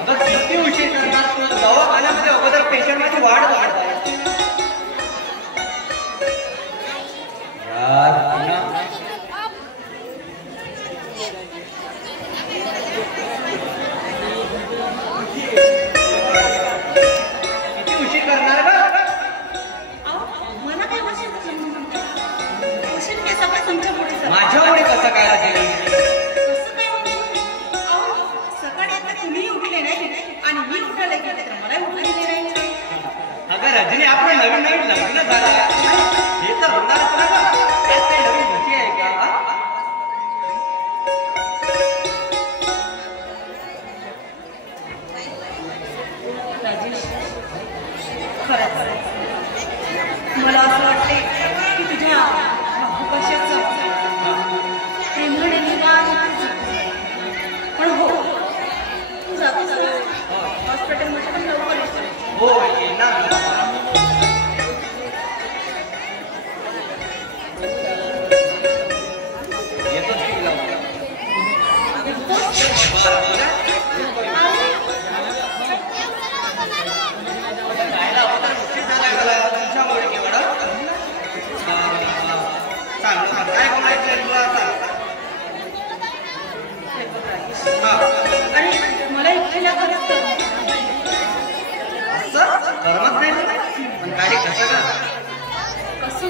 अगं किती उशीर करणार दवाखान्यामध्ये अगोदर पेशंट माझी वाढ वाढत आहे यार किती उशीर करणार ग मला काय माझ्यामुळे कसं काय राहते सकाळी आता तुम्ही उठले नाही आणि मी उठायला गेले तर मला उठायला नाही. अगं रजनी आपलं नवीन नवीन लग्न झालं हे तर होणारच ना का त्यात काही नवीन भीती आहे का राजेश खरंच मला असं वाटते की तुझ्या कशाचं प्रेमळ निवांत पण हो तू जातोस हॉस्पिटलमध्ये पण लवकर येतो. हो येणार येतोच की लवकर जायला अगोदर उशीर झालाय मला तुमच्यामुळे केवढं सांग सांग काय बोलायचं तुला आता आणि मला एकट्याला खरंच असं करमत नाही पण काय कसं का कसं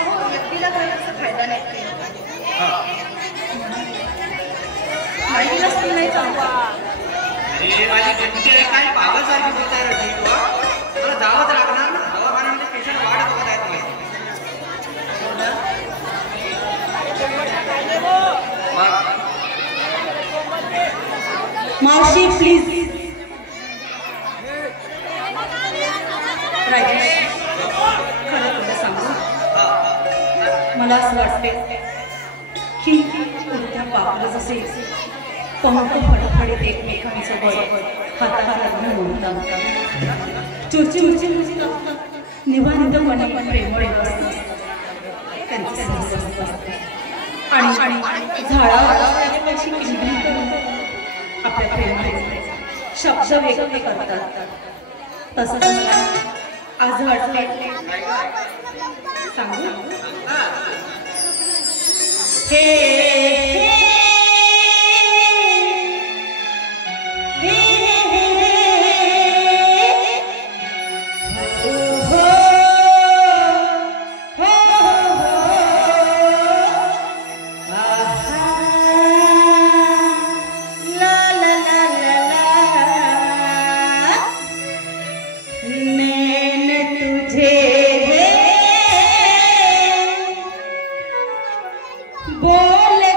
हो एकटीला करायचा फायदा नाही माहितीलाच ती नाही चांगला. अरे माझी गंजी काय पागलसारखी होत आहे रजनी तुला मला जावंच लागणार ना दवाखान्यामध्ये पेशंट वाढत होत आहेत मावशी प्लीज राजेश खरं तुला सांगू मला असं वाटते की त्या पापलं जसे पंख फडफडीत एकमेकांसोबत हातात लग्न म्हणून चुरची निवांतपणे प्रेमळ आणि झाडावर कशी किंमत करून आपल्या प्रेमाने शब्द व्यक्त करतात तसंच मला आज वाटले सांगू हे बोले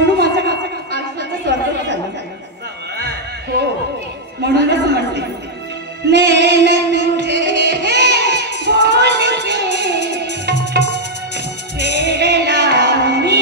म्हणून माझं आयुष्याचं स्वर्ग झालं. हो म्हणूनच म्हणते नैन तुझे बोल के खेळला मी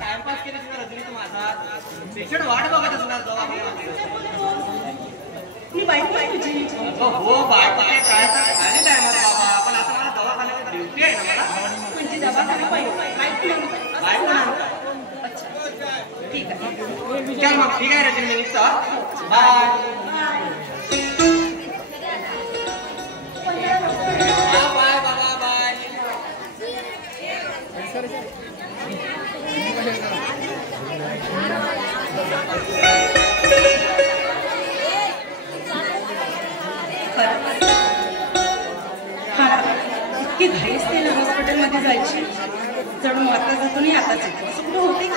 टाइमपास केला असणार रजनी तू माझा. पेशंट वाट बघत असणार मी बायको आहे तुझी. हो बायको काय झाले टायमात बाबा. पण आता मला दवाखान्यात ड्युटी आहे ना मला. म्हणजे दवाखाना बायको अच्छा ठीक आहे. चल मग ठीक आहे रजनी मी निघतो. बाय बाय बाबा बाय. इतकी घाई असते ना हॉस्पिटलमध्ये जायची. जणू आता जातो नाही आताच येतो असं कुठं होते का?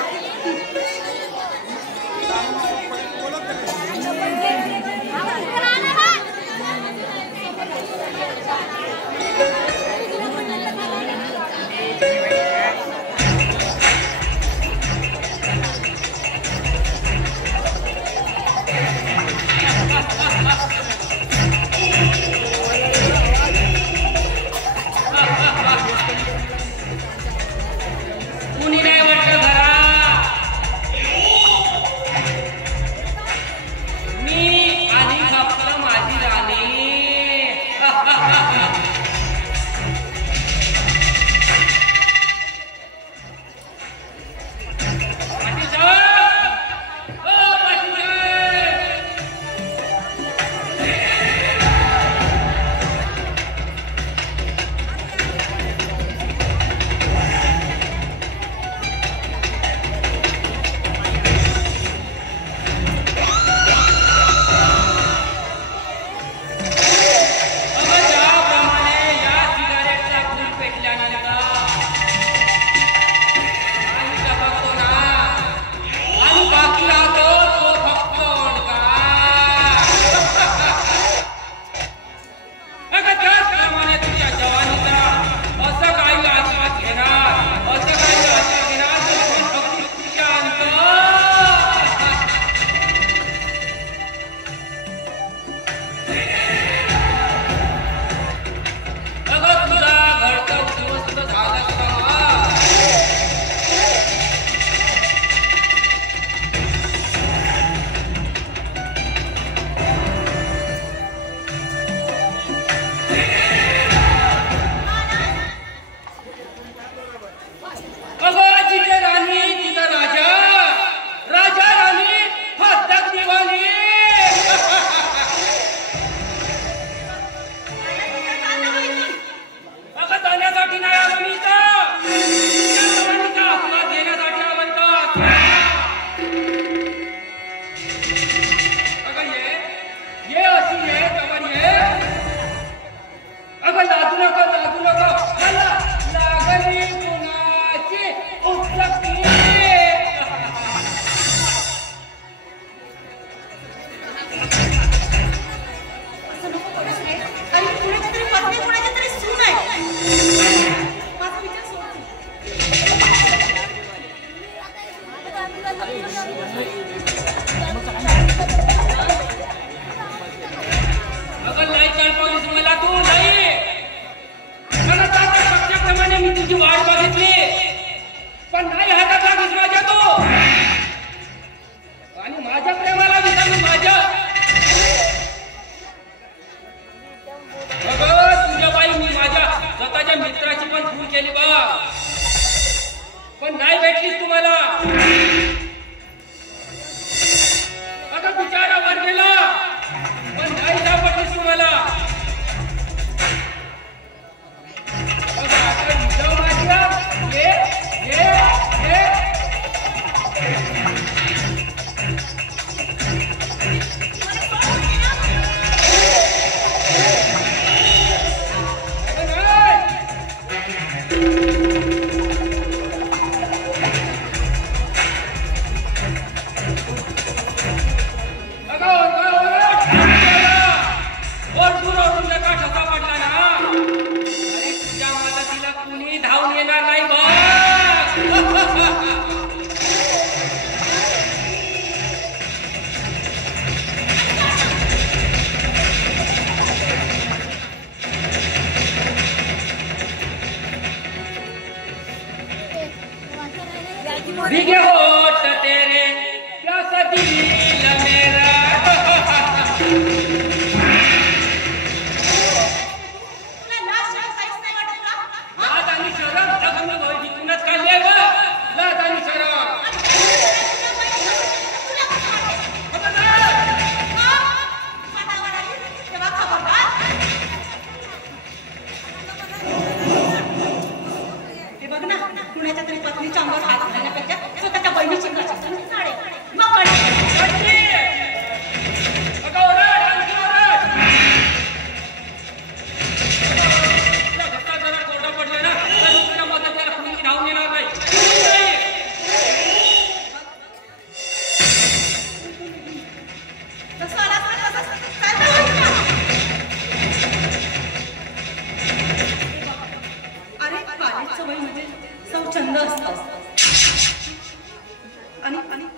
कुणी नाही वाटलं घरा. भीगे होठ तेरे प्यासा दिल मेरा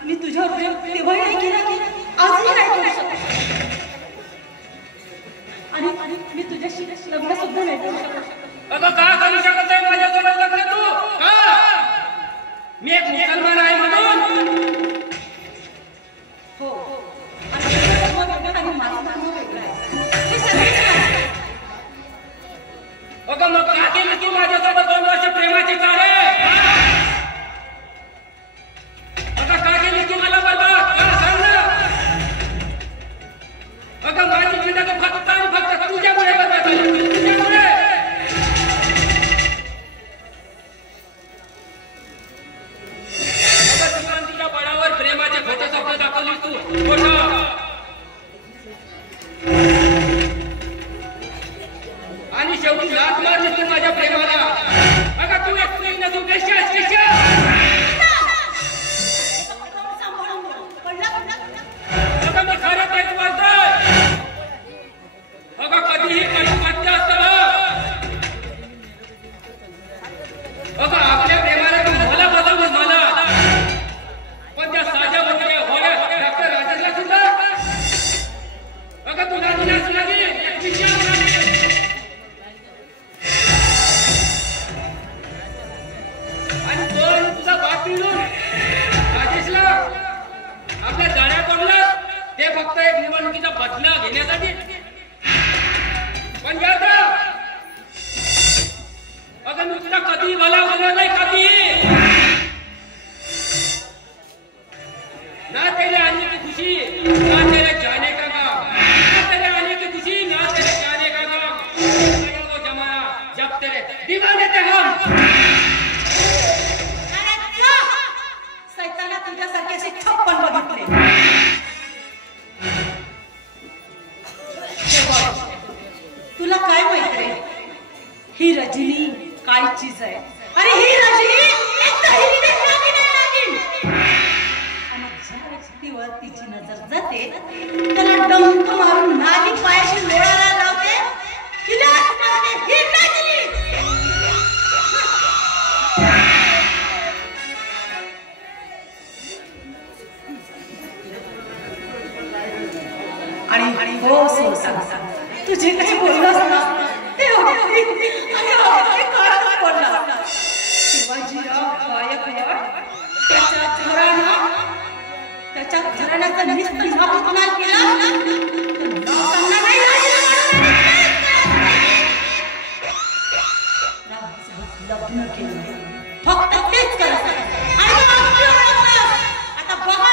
मी तुझ्यावर प्रेम तेव्हाही नाही केलं की आजही नाही करू शकत आणि मी तुझ्याशी लग्न सुद्धा नाही करू शकत. अगं का करू शकत आहे माझ्यासोबत लग्न तू का? मी एक मुसलमान आहे म्हणून. हो आणि माझा धर्म वेगळा आहे हे सगळेच माहिती. अगं मग का केली तू माझ्यासोबत 2 वर्ष प्रेमाची चाळे? अगं का केली तू मला बरबाद? का सांग ना. अगं माझी जिंदगी फक्त आणि फक्त तुझ्यामुळे बरबाद झाली. तुझ्यामुळे. अगं सुशांतीच्या बळावर प्रेमाचे खोटे शब्द दाखवली तू. खोटं. आणि शेवटी लाथ मारली तू माझ्या प्रेमाला. अगं तू एक स्त्री नसून वेश्या आहेस, वेश्या. अगं मी खरं तेच बोलतोय. अगं कधीही काही सत्य असतं. अगं आपल्या प्रेमाला तू मला बदलून मला. पण त्या साध्या मोठ्या होड्या डॉक्टर राजेशला सुद्धा. अगं तुला दिलास नाही एक विषय आणि तो तुझा बाप मिळून राजेशला आपल्या जाळ्या पडला. ते फक्त एक निवडणुकीचा बदला घेण्यासाठी. पण याद राहा अगं मी तुला कधी बोलावलं नाही. कधी ना तेरे आने की खुशी ना तेरे जाने का गम. ना तेरे आने की खुशी ना तेरे जाने का गम. वो जमाना जब तेरे दीवाने थे हम. सैताना तुझ्यासारखे असे 56 बघितले. तुला काय माहित रे ही रजनी काय चीज आहे. अरे ही रजनी एक तहिरीने खाली नाही लागेल. आणि ज्या व्यक्तीवर तिची नजर जाते त्याला डंक मारून नाली पायाशी लोळायला लावते. तिला ही रजनी. आणि हो सोसा तुझे काही बोललास ना ते काळात पडला. शिवाजीराव गायकवाड त्याच्या घराण्याचा नुसतं नाव केला लग्न केलं फक्त तेच करत. आता बघा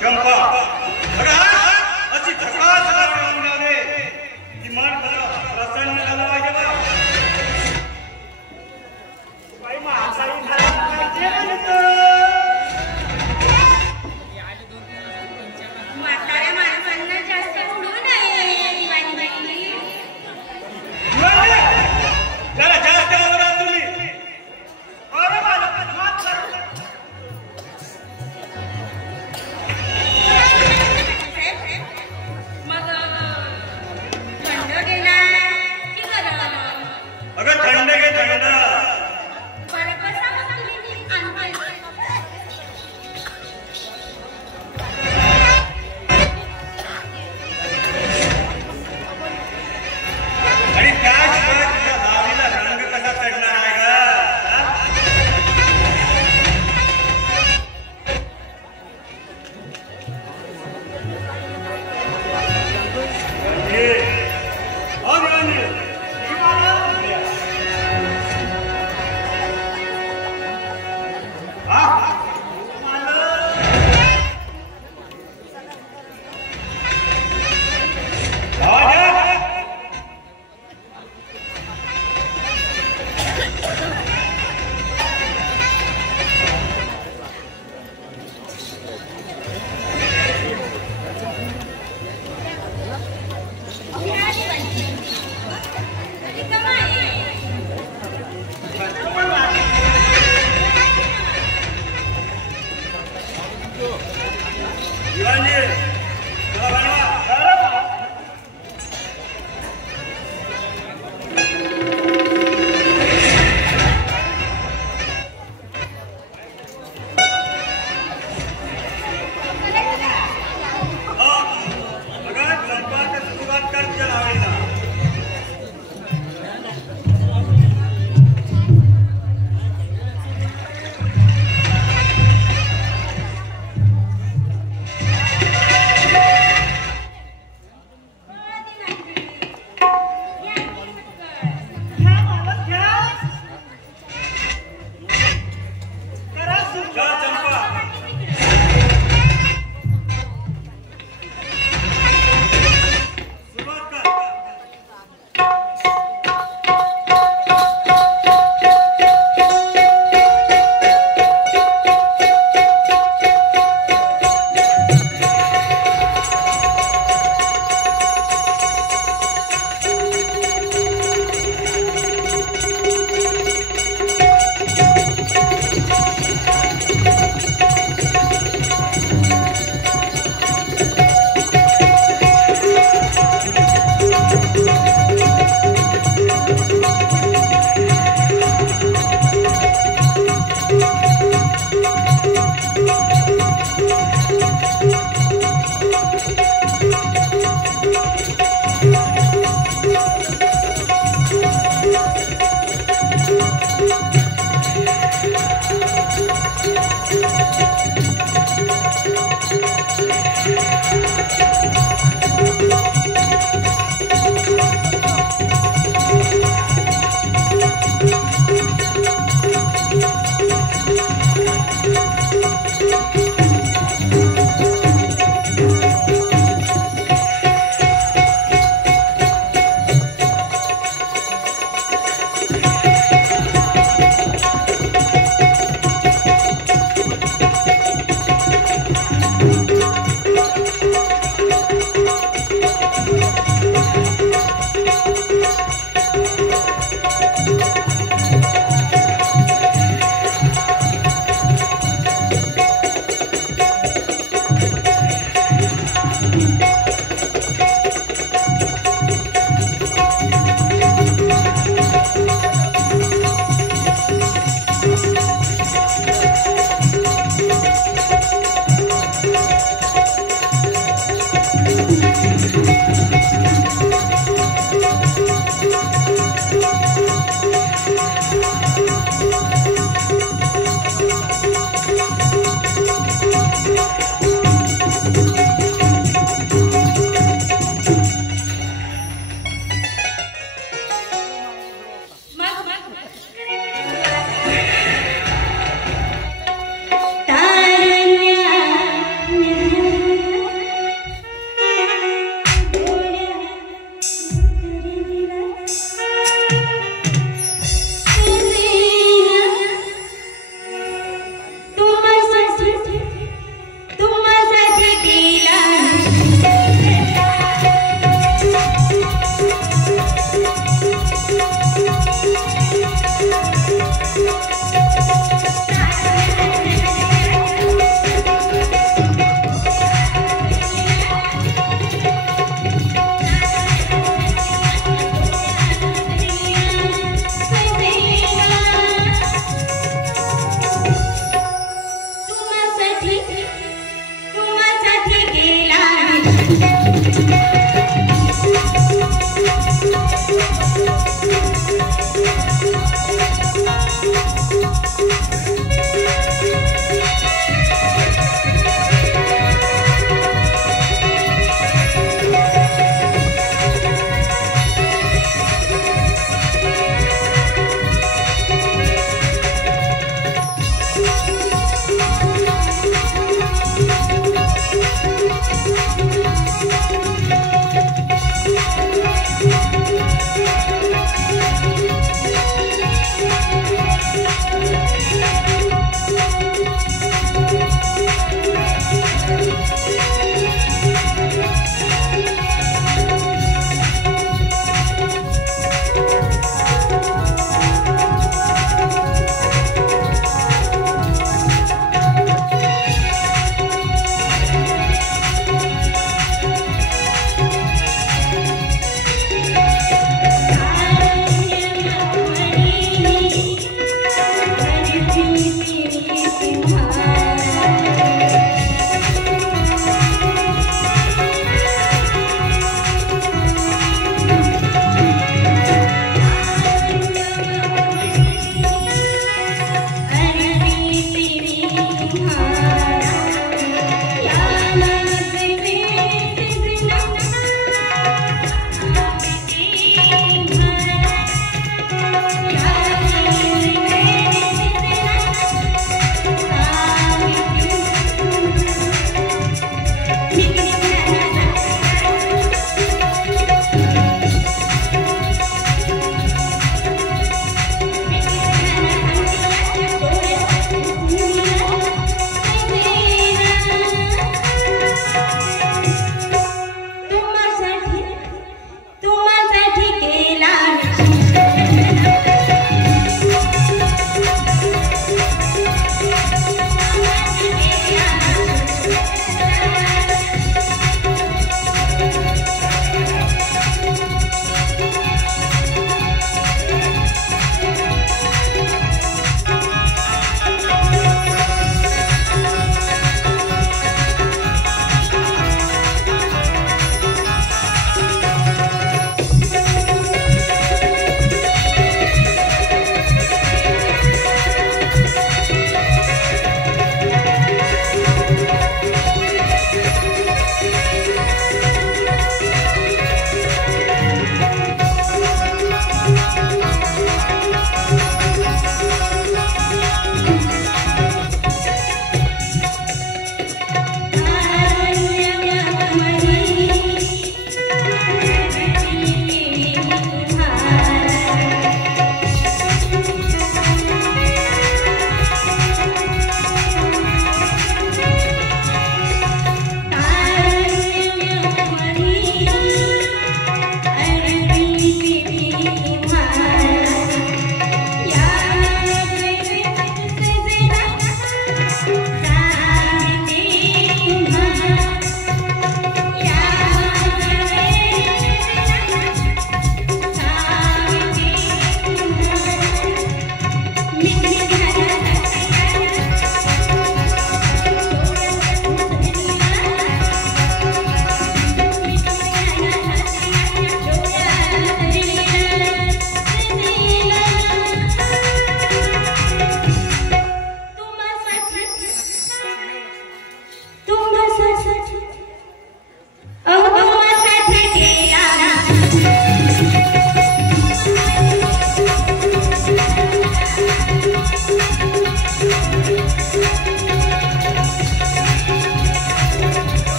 चंपा बघा अशी धकास लावून जाणे की मन प्रसन्न झालं पाहिजे बा. बाई म्हातारी घरात पाहिजे म्हणतो. म्हाताऱ्या माणसांना जास्त उडू नये दिवाणी बाई. जरा जास्त आवडा तुम्ही. अरे माझा हात कर. मग थंड घेणार की गरम? अगं थंड घे थंड. बरं कसा मग तुम्ही आणताय? आणि त्याशिवाय तुझ्या भावीला रंग कसा चढणार आहे का?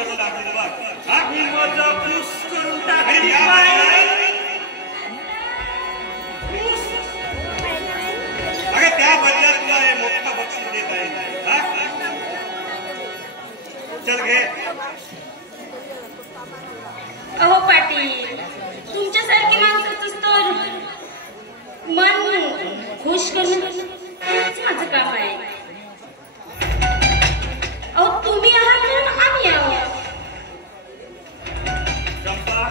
करून टाकलं बघ. हा? मी माझा खुश करून आणि टाकली या बाई. बाईला- अगं त्या बदल्यात तुला हे मोठं बक्षीस देत आहे. हा? चल घे. अहो पाटील, तुमच्यासारखी माणसाचंच तर मन खुश करणं हेच माझं काम आहे. अहो तुम्ही आहात म्हणून आम्ही आहोत. चंपा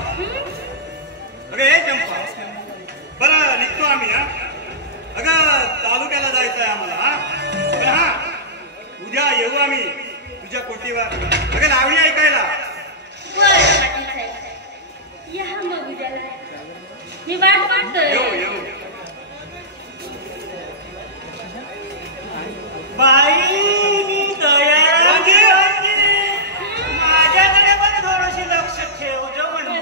अगं हे चंपा बरं निघतो आम्ही. हा अगं तालुक्याला जायचं आहे आम्हाला. हा पण हा उद्या येऊ आम्ही तुझ्या कोटीवर. अगं लावणी ऐकायला. बरं पाटील साहेब, या मग उद्याला. मी वाट पाहतोय. येऊ. बाई मी दयाळाच आहे. माझ्याकडे पण थोडंशी लक्ष ठेव जो म्हणून.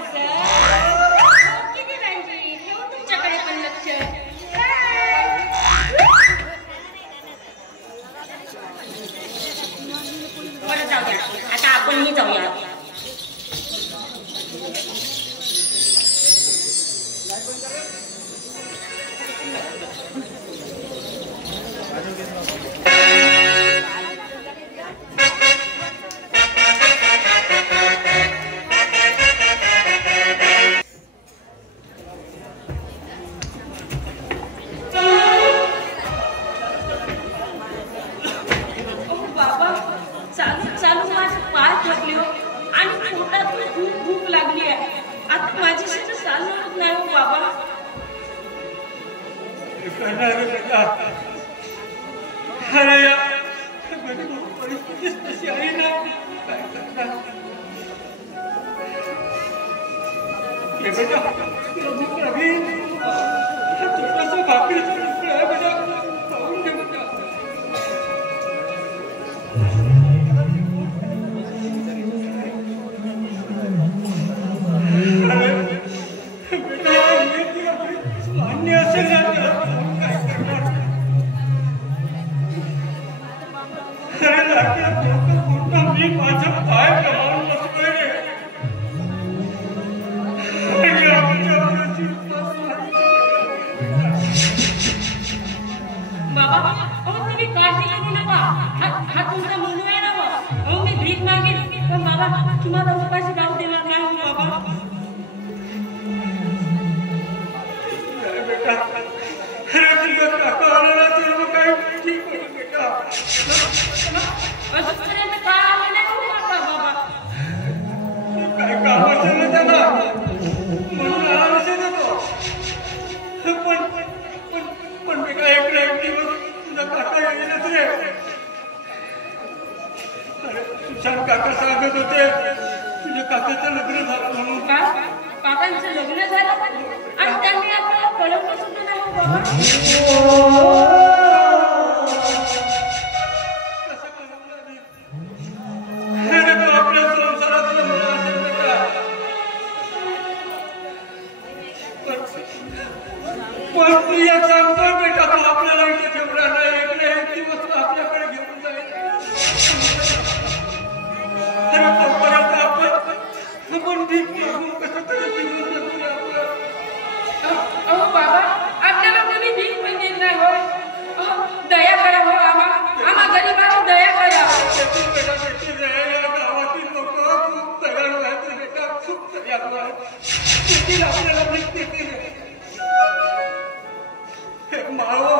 किती रांजी ठेवू तुमच्याकडे पण लक्ष. बरं जाऊया, आता आपणही जाऊया. चालू माझे पाय थकले हो आणि पोटात खूप भूक लागली आहे. आता माझ्याशी तर चालणं होत नाही हो बाबा. अरे यार, परिस्थिती तशी आहे ना. ये बेटा, तुला भूक लागली. छोटासा भाकरीचा तुकडा आहे बेटा, खाऊन घे बेटा. मान्य असेल ना काय करणार. अरे लागलं मी माझा पाय गमावून बसतोय रे. बाबा तुम्ही काळजी करू नका. हा तुमचा मुलगा आहे ना बा. मी भीक मागेन पण बाबा तुम्हाला उपाशी राहू देणार नाही हो बाबा. बेटा अरे तुझा काका आला तर मग काय ठीक होईल बेटा. अजूनपर्यंत काय आलं नाही हो बाबा. काय काम असेल ना त्याला म्हणून आला नसेल ना तो. पण बेटा एक दिवस तुझा काका येईलच रे. अरे तुझ्या काका सांगत होते तुझ्या काकाचं लग्न झालं म्हणून. काय काकांचं लग्न झालं आणि त्यांनी आपल्याला कळवलं सुद्धा नाही हो बाबा. कसं कळवलं नाही? अरे तो आपल्या संसारातला मुलगा असेल बेटा. पण प्रिया सांगतोय बेटा तो आपल्याला इथे ठेवणार नाही. एक दिवस आपल्याकडे घेऊन जाईल. अरे तोपर्यंत आपण भीक मागून कसं तरी जीवन जगूया आपलं. अहो बाबा आपल्याला कोणी भीक मागेल नाही हो. दया करा हो आम्हा गरीबांना दया करा. त्यातून बेटा बेटी या गावातील लोक खूप दयाळू आहेत बेटा. खूप दयाळू आहेत. येथील आपल्याला भीक देतील. हे मावो,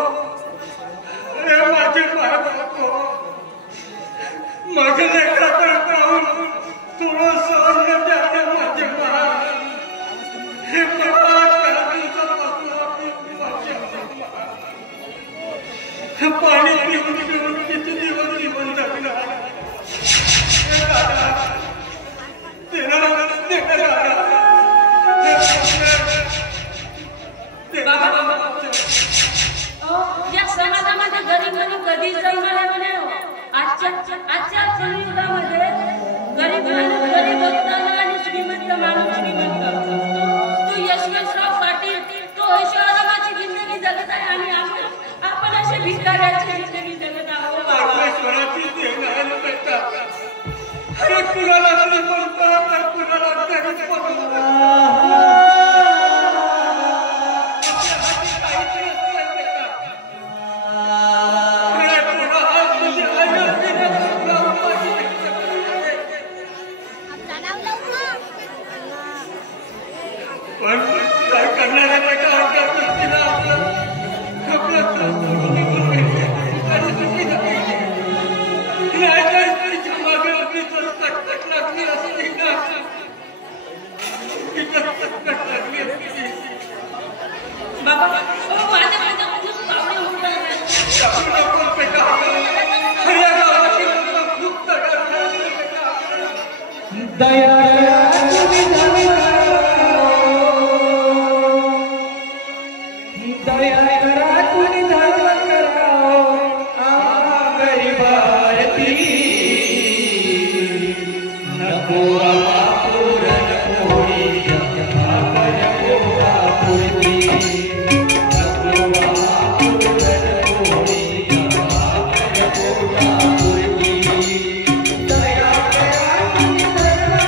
हे माझे माय बाप हो. माझ्या लेकराकडे पाहून थोडं सहन द्या माझे मा. हे बर्बाद करा दिवसापासून आपली माझी मा. पाणी पिऊन किती दिवस जीवन जगणार. हे दादा या समाजामध्ये गरीब कधी जन्माला म्हणे. आजच्या कलियुगामध्ये गरीब माणूस गरीब असताना आणि श्रीमंत माणूस श्रीमंत. तो यशवंतराव पाटील तो ऐश्वर्याची जिंदगी जगत आहे आणि आपण असे भिकाऱ्याची जिंदगी जगत आहोत. परमेश्वराची देण आहे बेटा. अरे कुणाला श्रीमंत तर कुणाला गरीब बनवलं. आपल्या हाती काहीच नसतं बेटा. खरं पुन्हा आज तुझी आई असलेल्या तुला माझी पण काय करणार आहे बेटा. अंगात तिला आपलं खपलं तर सोडून गेली आणि सुखी झाली. तिला ऐकायला तिच्या मागे आपली जर कटकट लागली असती ना, तिच्या कटकट लागली असती. बाबा माझ्या खूप पावले उडतात. आपण नको बेटा. खऱ्या गावाची लोकं खूप तडफडतात बेटा. दया तुम्ही धर्म दया करा कुणी धर्म कराओ गरीबारती नको पुरण पोळी भाकर पोळा पुरती नको पुरण पोळी भाकर पोळा पुरती दया करा कुणी धर्म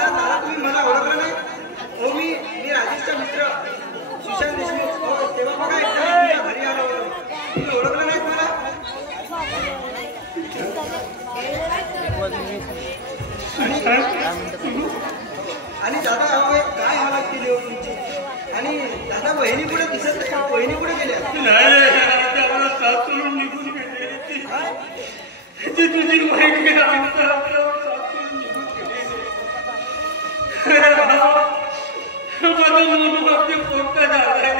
दादा तुम्ही मला ओळखलं नाही? हो मी राजेशचा मित्र सुशांत देशमुख. हो तेव्हा बघा एकदा घरी आलो होतो. तुम्ही ओळखलं नाहीत मला? आणि दादा काय हालत केली हो तुमची? आणि दादा वहिनी कुठे दिसत नाही. वहिनी कुठे गेल्या? साथ सोडून निघून गेले. ती तुझी वहिनी माझं मनोभाग्य पोटका झालंय.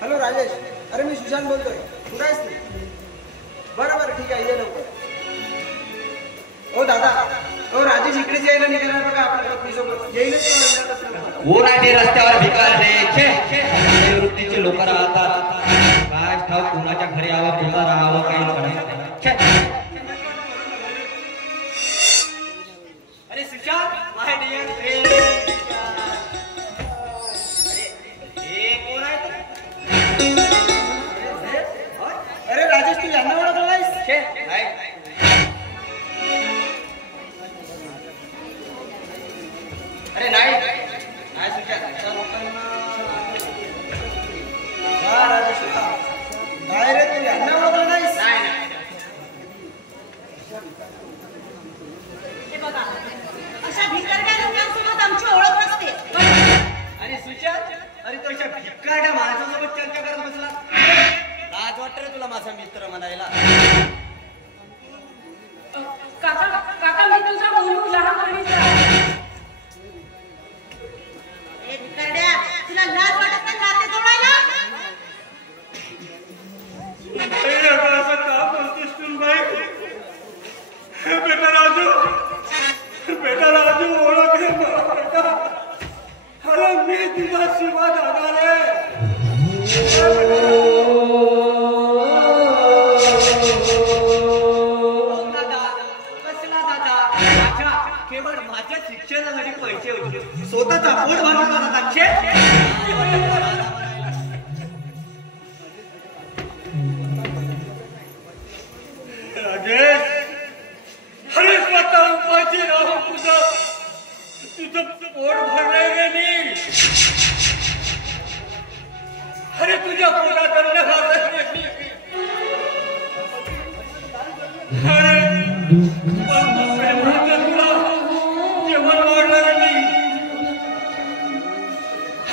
हॅलो राजेश. अरे मी सुशांत बोलतोय. कुठे आहेस तू? बरं ठीक आहे ये लवकर. हो दादा राजेश इकडेच यायला निघाला बघा आपल्या पत्नीसोबत. येईलच. कोण आहे रस्त्यावर भिकार रे? वृत्तीचे लोक राहतात. काय ठाव कोणाच्या घरी यावं कुठं राहावं काही म्हणायचं. अरे सुशांत माय डिअर फ्रेंड. अरे राजेश तू यांना ओळखलं नाहीस? अरे नाही राजेश काय रे तू यांना ओळखलं नाहीस? हे बघा अशा भिकारड्या लोकांसोबत आमची ओळख नसते. आणि सुशांत अरे तो अशा भिकारड्या माणसासोबत चर्चा करत बसला. लाज वाटत रे तुला माझा मित्र म्हणायला? काका मी तुझा मुलगा लहानपणीचा. ए भिकारड्या तुला लाज वाटत नाही नाते जोडायला? असं का बोलतेस तू बाई? बेटा राजू ओळखले मला बेटा. अरे मी तुझा शिवा दादा रे. केवळ माझ्या शिक्षणासाठी पैसे होते. स्वतःचा पोट भरत होता. राजेश अरे स्वतः उपाशी राहून तुझं पोट भरलंय रे मी. अरे तुझ्या पोटात अन्न घालत मी. अरे तुला जेवण वाढणार मी.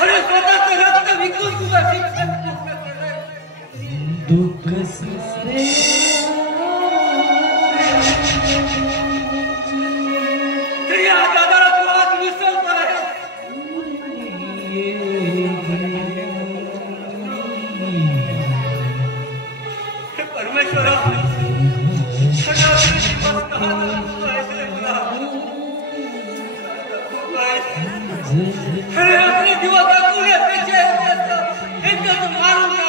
अरे स्वतःच रक्त विकून तुझा शिक्षण पूर्ण केलंय. दादाला तू आज विसरतो आहे. परमेश्वरा अपने दिवस पूरे पीछे मारून का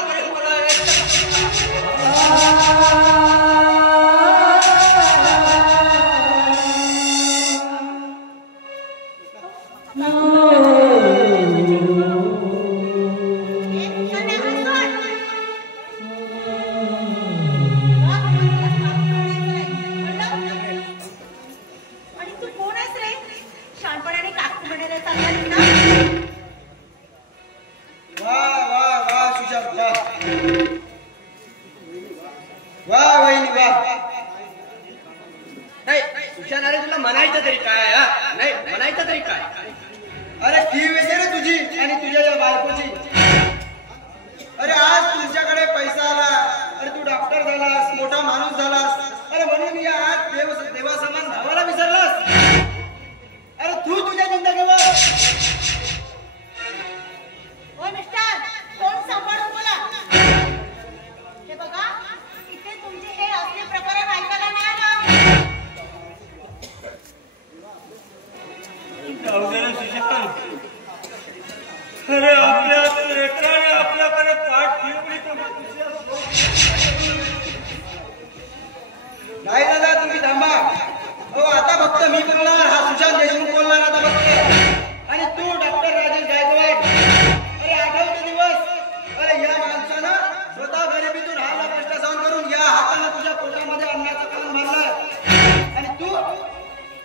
आणि तू कोण आहेस रे? शानपणाने काकू म्हणायला चालला ना? वा सुशांत वा वहिनी वा. नाही सुशांत अरे तुला म्हणायचं तरी काय? तरी काय? अरे की वगैरे तुझी आणि तुझ्या या बायकोची. अरे आज तुझ्याकडे पैसा आला, अरे तू डॉक्टर झालास, मोठा माणूस झालास, अरे म्हणून या आज देवासमान भावाला विसरलास. अरे तू तुझ्या जिंदगीवर. ओ मिस्टर, कोण सांभाळून बोला. हे बघा, इथे तुमचे हे असले प्रकरण ऐकायला नाही ना. जाऊ दे रे सुशांत. अरे आपल्या लेकराने आपल्याकडे पाठ ठेवली तर मग नाही दादा, तुम्ही थांबा. हो आता फक्त मी बोलणार, हा सुशांत देशमुख बोलणार आता फक्त. आणि तू डॉक्टर राजेश गायकवाड. अरे आठवते दिवस. अरे या माणसानं स्वतः गरिबीतून हा कष्ट सहन करून या हाताने तुझ्या पोटामध्ये अन्नाचा कण मारलाय. आणि तू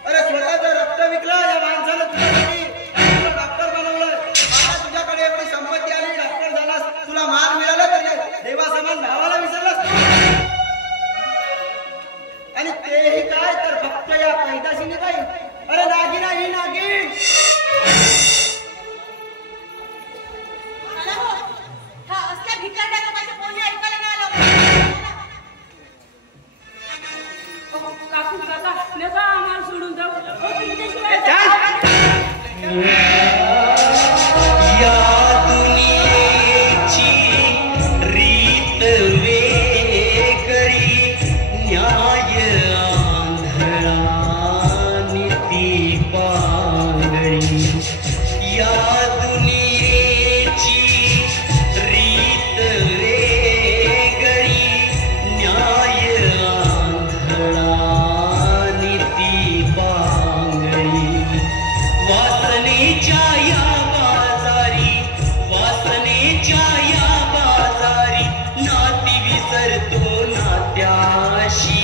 अरे स्वतःचं रक्त विकलं या माणसानं तुझ्यासाठी. तुला डॉक्टर बनवलं. आता तुझ्याकडे एवढी संपत्ती आली, डॉक्टर झालास, तुला मान मिळाला, तर देवासमान भावाला विसरलास तू. आणि तेही काय तर फक्त या पैदाशीने काय. अरे नागिना ही नागिन. चला हो, हा असल्या भिकारड्याचं माझ्या कोणी ऐकायला नाही आलं. काकू काका नका आम्हाला सोडून जाऊ. तुमच्याशिवाय या दुनियेची रीत वेगळी, न्याय आंधळा नीती पांगळी. या दुनियेची रीत वेगळी, न्याय आंधळा नीती पांगळी. वासनेच्या या बाजारी, वासनेच्या या बाजारी, नाती विसरतो नात्याशी.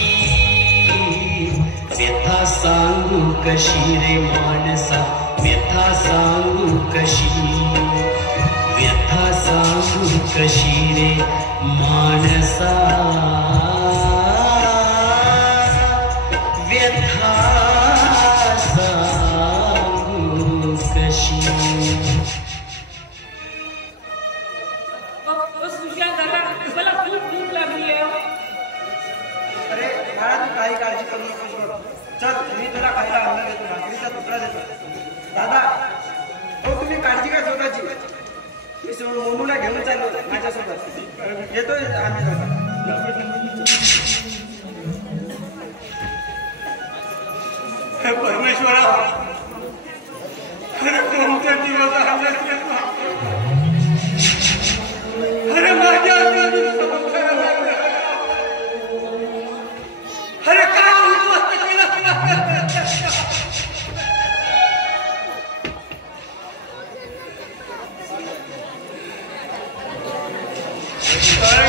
व्यथा सांगू कशी रे माणसा, व्यथा सांगू कशी, व्यथा सांगू कशी रे माणसा, व्यथा सांगू कशी. सुशांत दादा मला खूप भूक लागली आहे. अरे बाळा, तू काही काळजी करू नकोस बघ. चल मी तुला खायला अन्न देतो, भाकरीचा तुकडा देतो. दादा हो, तुम्ही काळजी काय स्वतःची. मी मोनूला घेऊन चाललो माझ्यासोबत. येतोय आम्ही दोघं. हे परमेश्वरा, अरे कोणत्या दिवस आले. अरे माझ्या अरे काय उद्ध्वस्त केलं.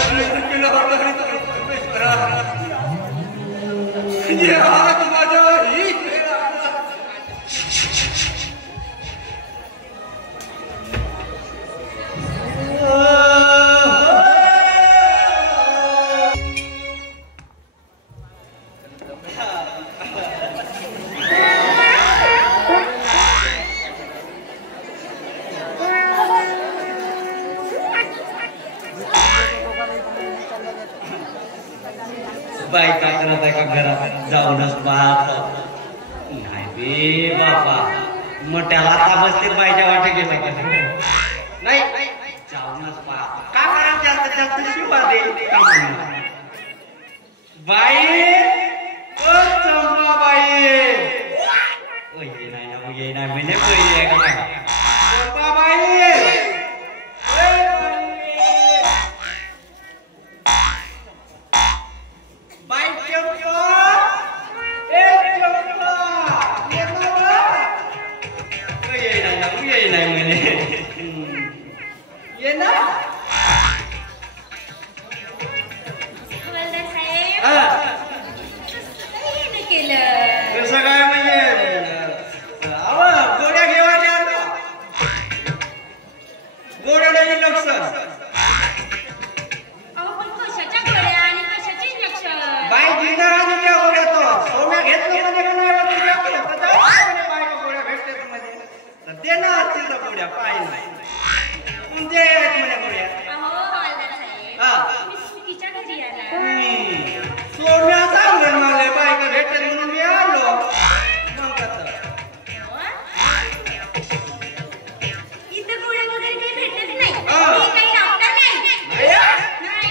काय केलं परमेश्वरा. जे हात माझ्या ही बायका करत आहे का घरात जाऊनच पाहतो. नाही बे बाबा, मग त्याला आता बसतील बाईच्या वाटे गेला का नाही. जाऊनच पाहतो. का करा जास्त जास्त शिवा दे का म्हणून. बाई ओ चंपा बाई, ये नाही ना, ये नाही म्हणजे पहिली आहे का चंपा बाई. तर ते ना असतील तर गोड्या पाय नाही कोणते आहेत म्हणे गोड्या अहो हवालदार साहेब हा तुम्ही चुकीच्या घरी आला सोम्या सांगेल मला बायका भेटेल म्हणून मी आलो मग कसं इथं गोळ्या वगैरे काही भेटत नाही हा. मी काही डॉक्टर नाही नाही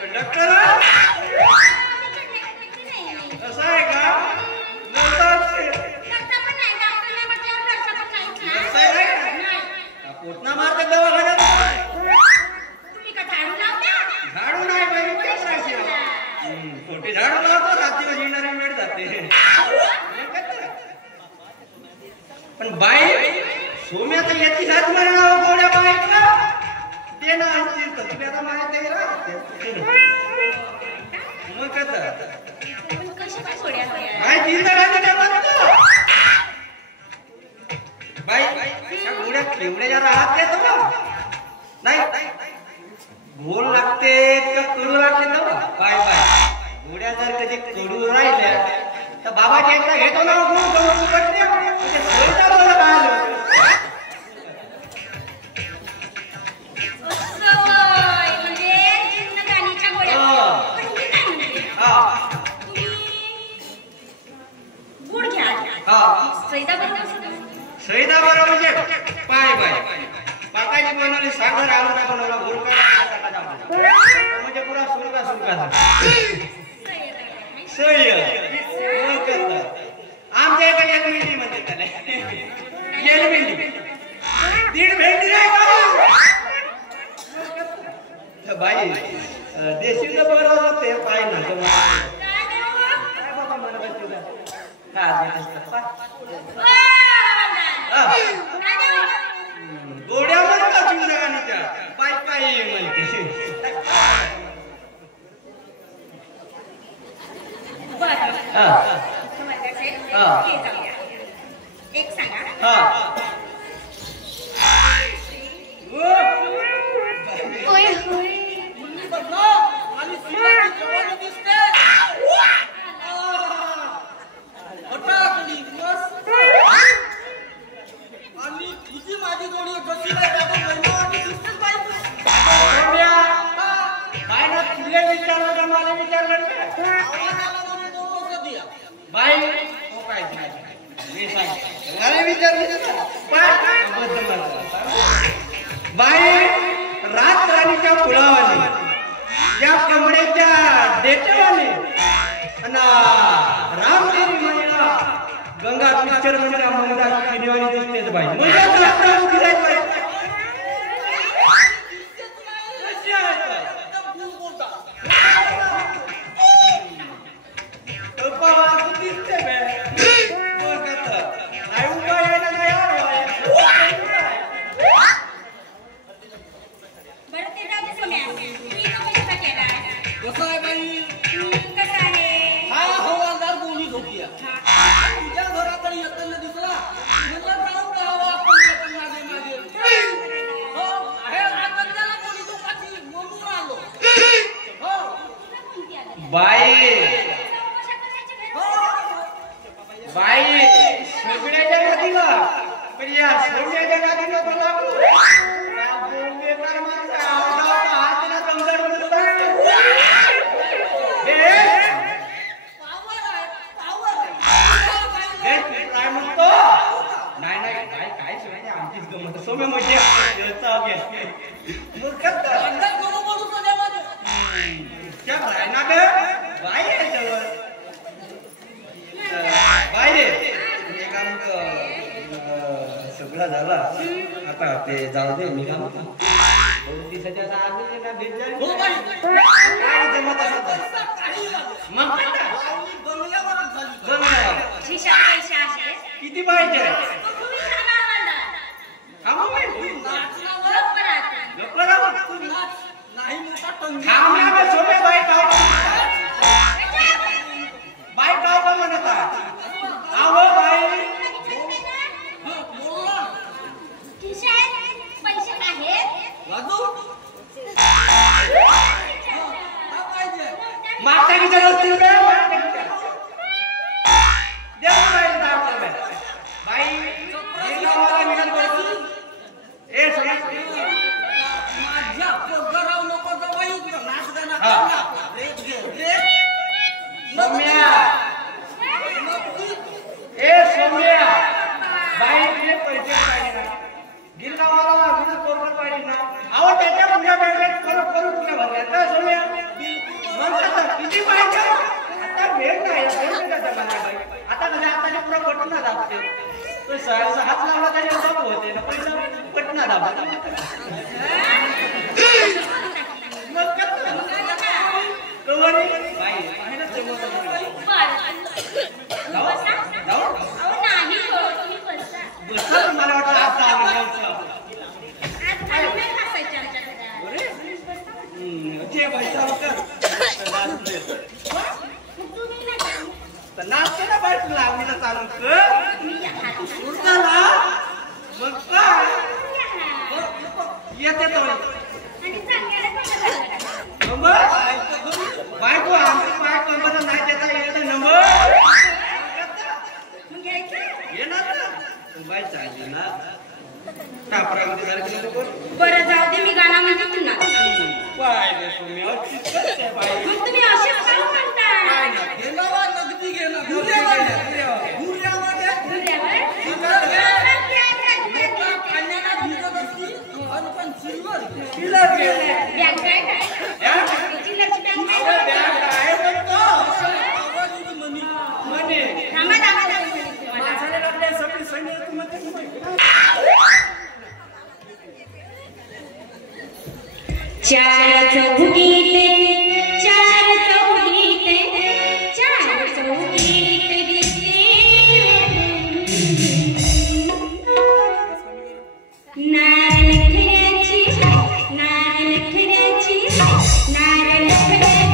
कंडक्टर असं आहे का पोटना मारते दवाखान्यात तुम्ही का झाडू लावता झाडू नाही पाहिजे छोटी झाडू लावतो रात्री येणारी वेळ जाते पण बाई सोम्या तर याची साथ मारणार गोड्या बायका ते ना असतील तर तुम्ही आता माहिती मग कसं पण कशाच्या गोळ्या हव्या बाई जिंदगी म्हणतो बाई त्या गोड्या केवढ्या राहत नाही गोड लागते का कडू लागते ना बाय बाय गोड्या जर कधी कडू राहिल्या तर बाबाच्या एकदा घेतो ना म्हणजे जिंदगानीच्या गोळ्या पण मी काय म्हणते तुम्ही गुड घ्या सैदा बरोबर सैदा बरोबर म्हणजे पाय बाय पाकाची बनवली साखर आलू बनवला भुरका म्हणजे पुरा सुरका सुरका सय आमच्या एका एक भेंडी म्हणते त्याला एक भेंडी दीड भेंडी नाही का बाई देशील बरं होते पाय ना गोड्या म्हणतात चिंतागानीच्या बाय काय म्हणते एक सांगा तुझी माझी जोडी कशी नाही बाई बाई रात राणीच्या फुलावाने या कमळेच्या देठवाने रामदेवी महिला गंगा पिक्चर म्हणजे मंदा किनीवानी दिसतेच बाई बाई सगळ्याच्या नदीला पण या सोन्याच्या नदीला बेकार माणसं हातला कमजोर काय म्हणतो नाही नाही काय काय सोन्याची आमचीच गमत सोम्या म्हणजे बाई बाय सगळं झाला आता ते जाऊ दे मी काम 2 दिवसाच्या आधी ना भेट जाईल किती पाहिजे बाई काय का म्हणत आहो बाई पैसे आहेत मागच्या विचार असतील बाई गिरगावाला लागून पोरकर पाहिजे ना अहो त्याच्या पुण्या बँकेत करू पुण्या भरल्या सोन्या किती पाहिजे आता वेळ नाही आता कसं आता पुरा पटना दाबते तो हात लावला तरी असं होते ना पैसा पटना दाबा मग कवरी बाई पाहिलं ते मग मला वाटतं आता जे पैसा नाचते ना बाई तुला आवडीला चालू उडताना मग काय येते तो बायको आमची बायको आम्हाला नाही देता येत नंबर येणार ना बाई चालली ना टापरामध्ये सारखी बरं जाऊ दे मी गाणं म्हणते तू ना बाय रे सोम्या चिकट आहे बाई मग तुम्ही असेच का म्हणताय गेलावा नगदी गेला गुर्यावर कन्याला भिजत असती आणि पण सिल्वर बँक काय चिल्लरची बँक आहे पण तो मनी थांबा माणसाला लागले सगळी सैन्य तुम्हाला चार चौघीते चार चौघीते चार चौघीते गीते नारळ खऱ्याची नारळ खऱ्याची नारळ खऱ्याची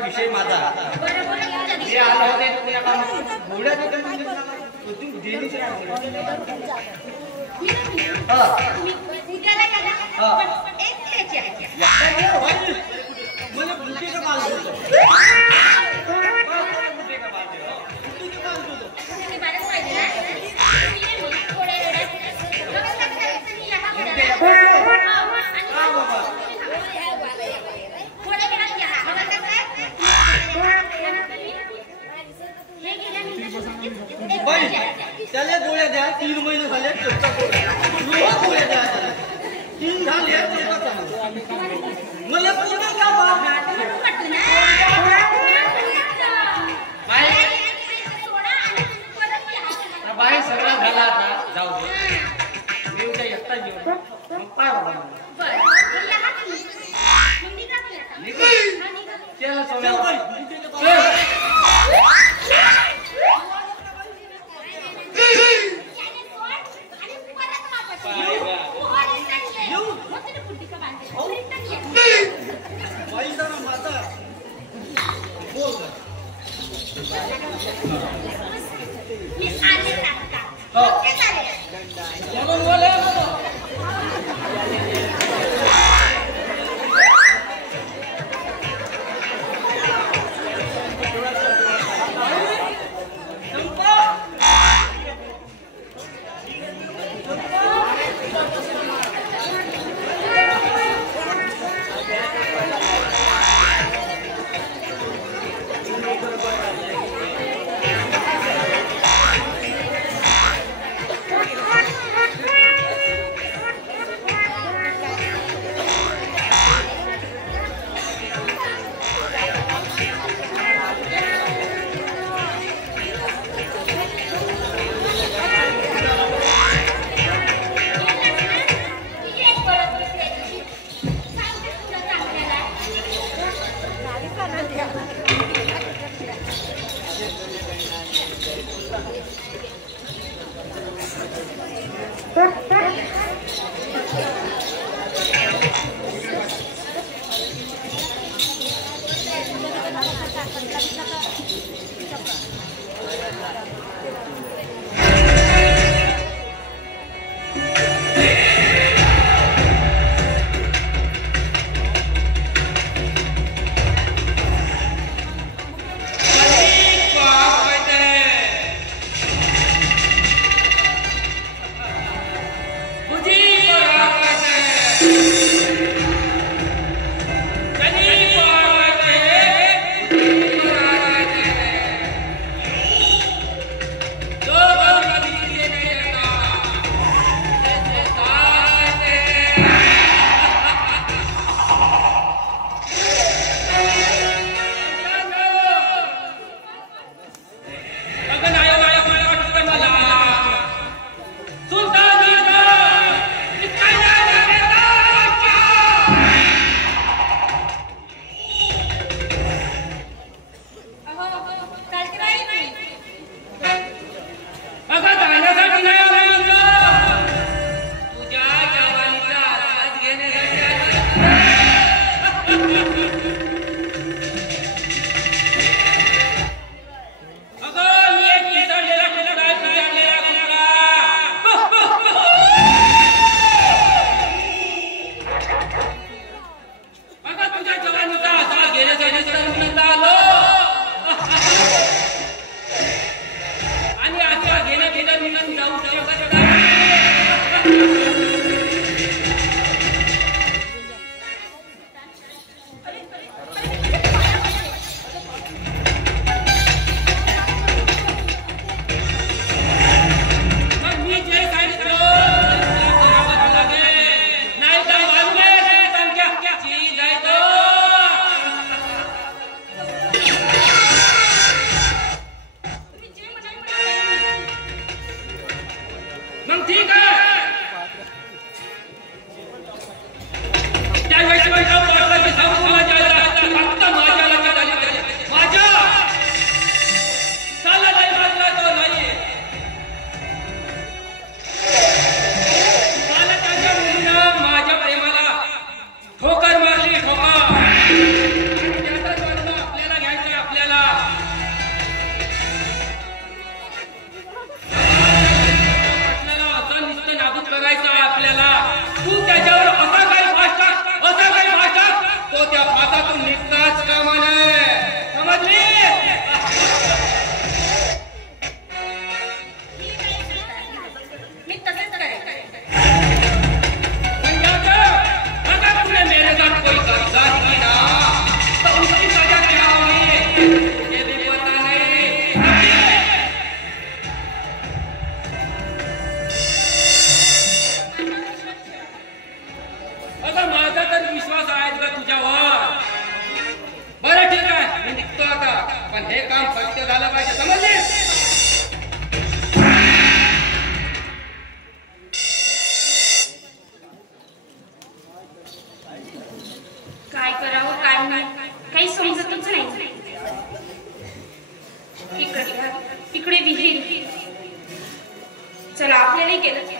विषय माझा त्याला गोळ्या द्या 3 महिने झाले गोळ्या द्या 3 झाले मला पूर्ण बाय सगळा झाला आता जाऊ दे मी उद्या एकटा जेवण पाय मी अगं माझा तर विश्वास आहे तुला तुझ्यावर. बरं ठीक आहे, मी निघतो आता, पण हे काम सत्य झालं पाहिजे, समजलीस? काय करावं काय नाही काही समजतच नाही. इकडे विहीर, चला आपल्याला केलं.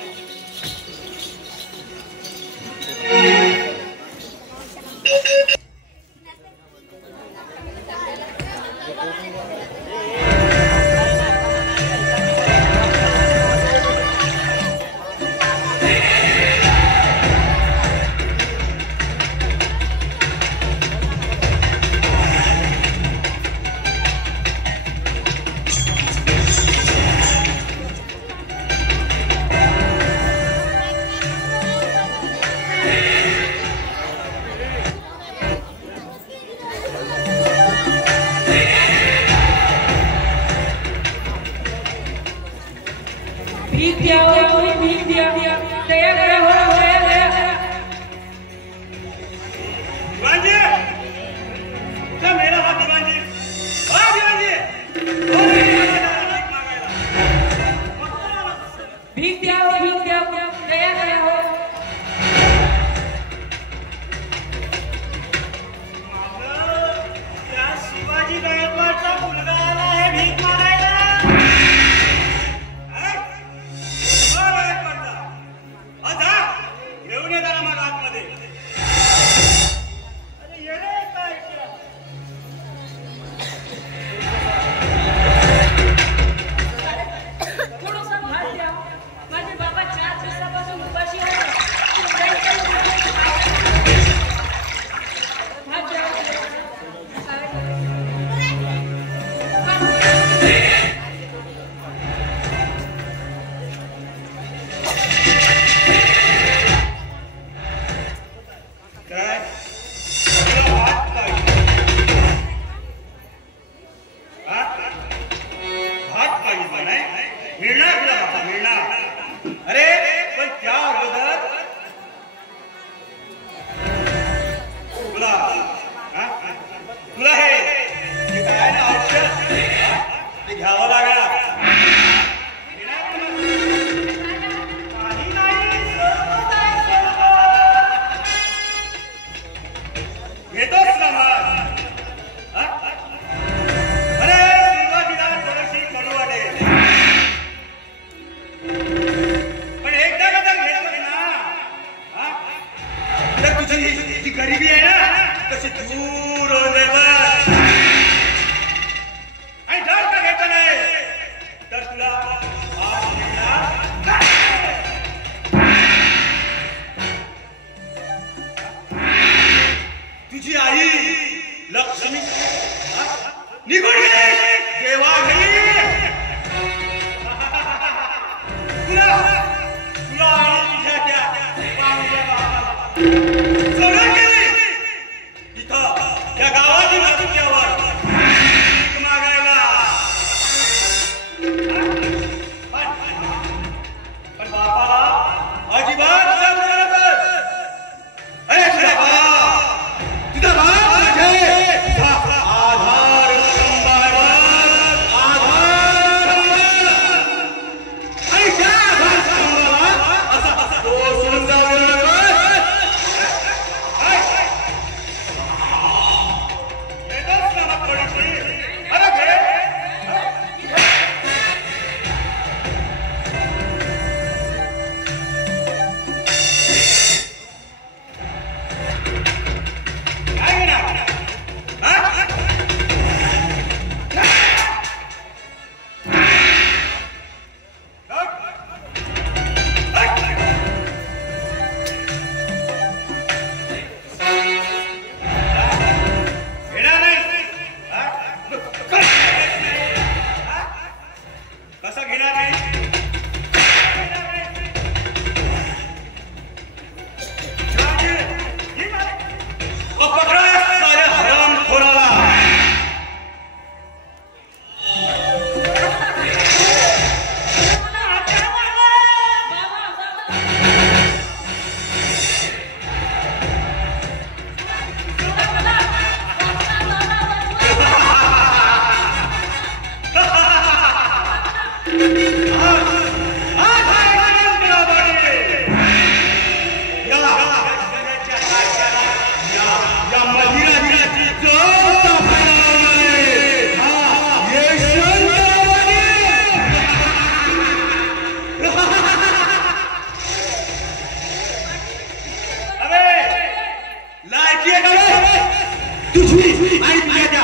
तुझी आणि तुझ्या त्या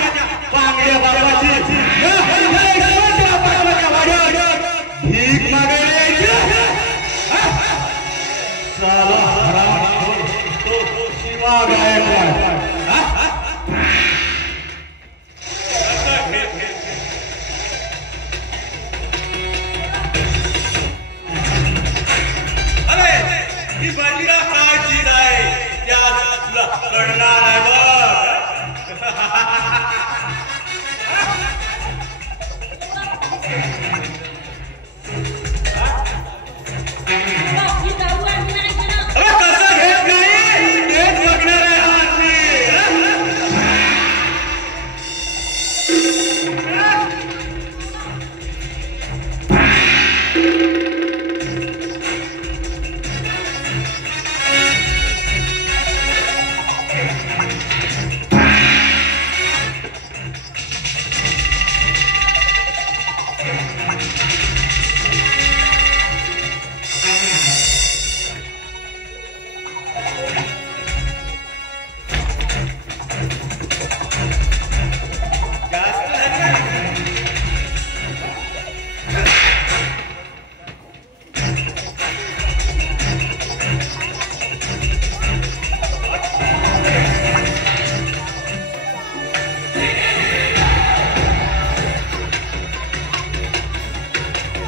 पांगड्या बाबाची भीक मागायला यायची. साला हराम तो शिवा गायकवाड. अरे ही बाजीला काय चीज आहे त्या तुला कळणार आहे बघ. बाकी दारू आणली नाही का? अरे कसं घेत नाही तेच बघणार आहे हा आदमी.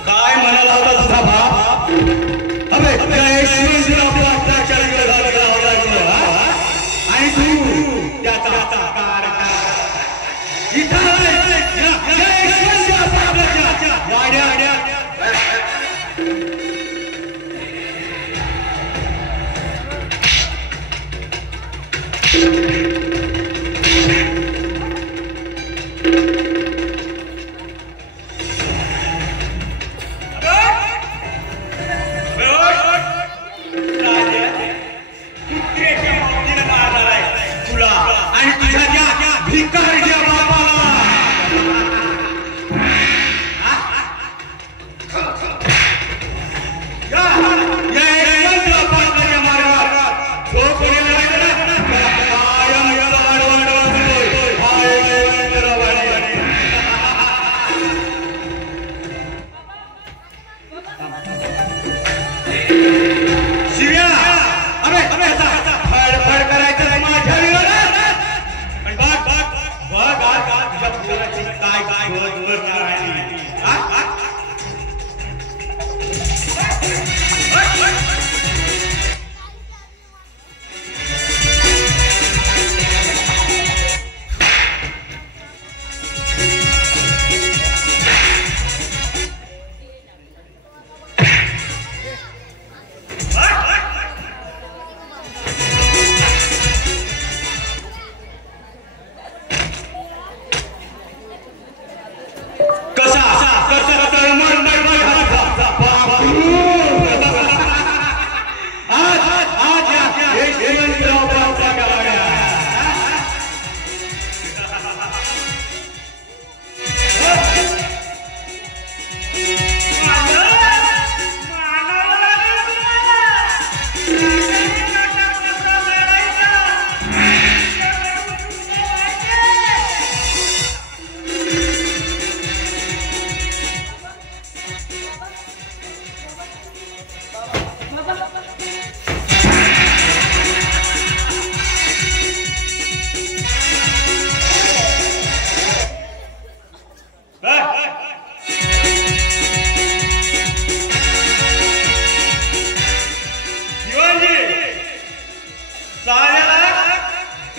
काय म्हणाला होता तुझा बाप? अबे त्या ऐश्वर्याला आपल्या अत्याचाराकडे घालला होता तुला, आणि तू त्याचा कारका इथं या ऐश्वर्याचा आपल्या वाड्या कुत्र्याच्या मावतीने मारणार आहे तुला आणि तुझ्या त्या भिकारीच्या बापाला. या ऐश्वर्याच्या बापाच्या मार्गावर जो कोणी लागला ना कायम याला वाढवतोय. हा ऐश्वर्या वाढी. शिव्या अरे फडफड करायचं माझ्या विरोधात. पण बघ तुझ्या पोराची काय काय करणार आहे.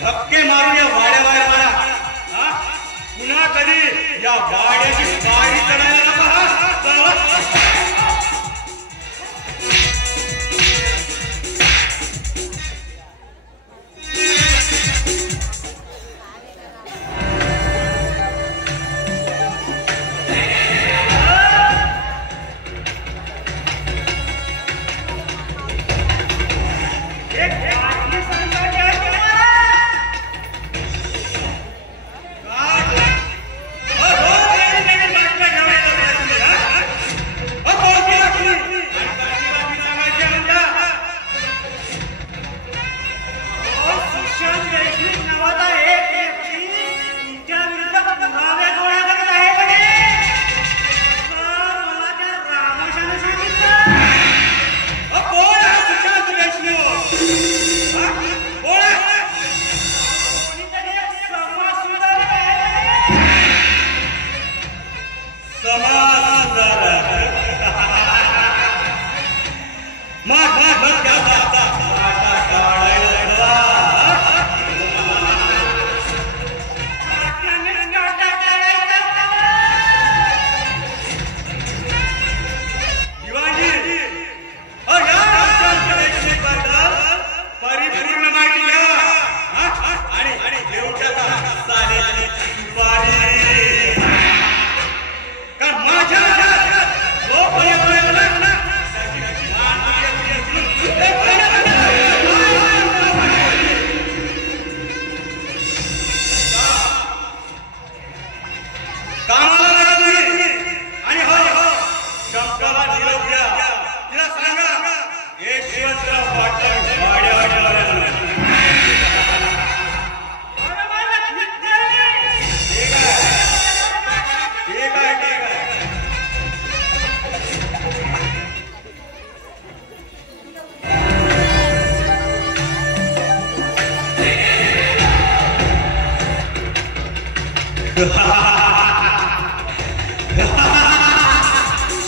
धक्के मारून या वाड्याबाहेर मारा. पुन्हा कधी या वाड्याची पारी चढायला नका.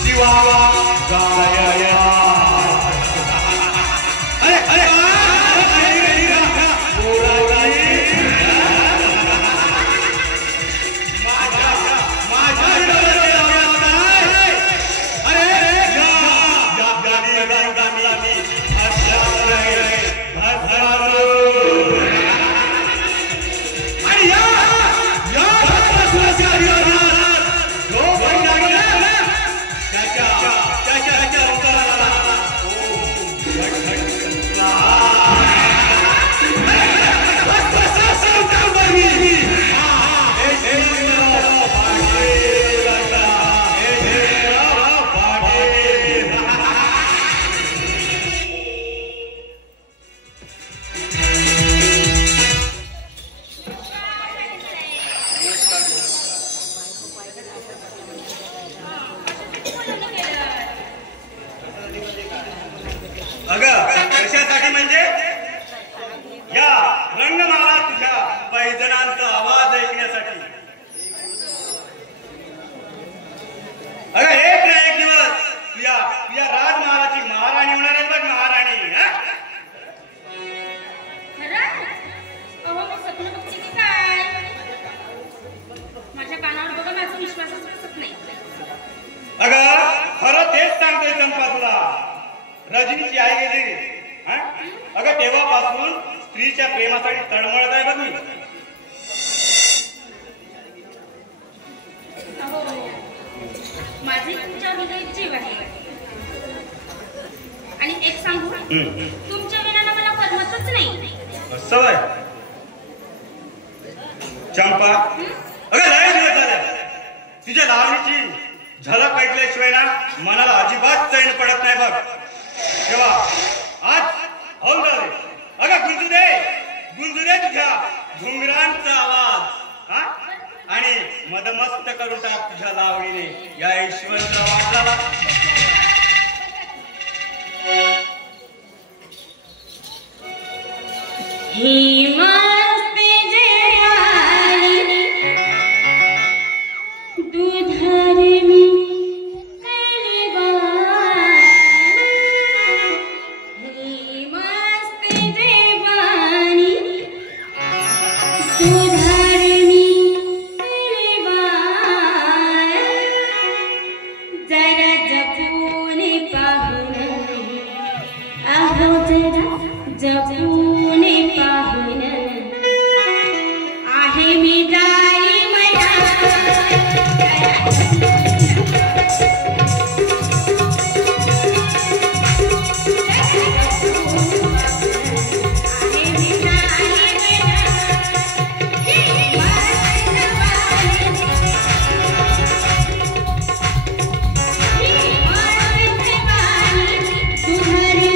शिवा गाया अरे अरे कशासाठी म्हणजे या रंगमाला तुझ्या पैजणांचा आवाज ऐकण्यासाठी. अगं एक ना एक दिवस तुझ्या राजमहालाची महाराणी होणार आहे बघ, महाराणी. अहो मी स्वप्न बघते की काय? माझ्या कानावर बघा, माझा विश्वासच बसत नाही. अगं खरं तेच सांगतोय चंपा तुला. रजनीची आई गेली, अगं तेव्हापासून स्त्रीच्या प्रेमासाठी तळमळत आहे बघ मी. अहो माझी तुमच्या हृदयात जीव आहे. आणि एक सांगू, तुमच्या विनानं मला करमतच नाही. असं आहे चंपा. अगं लय दिवस झाले तुझ्या लावणीची झलक ऐकल्याशिवाय ना मनाला अजिबात चैन पडत नाही बघ. तेव्हा आज होऊन झाले. अगं गुंजू दे तुझ्या घुंगरांचा आवाज, आणि मदमस्त करून टाक तुझ्या लावणीने या ईश्वरचा वाटला. ही मस्ती जेवारी दुधारी जपूने पाहुन आहे मी जाई मया. तुम्हारे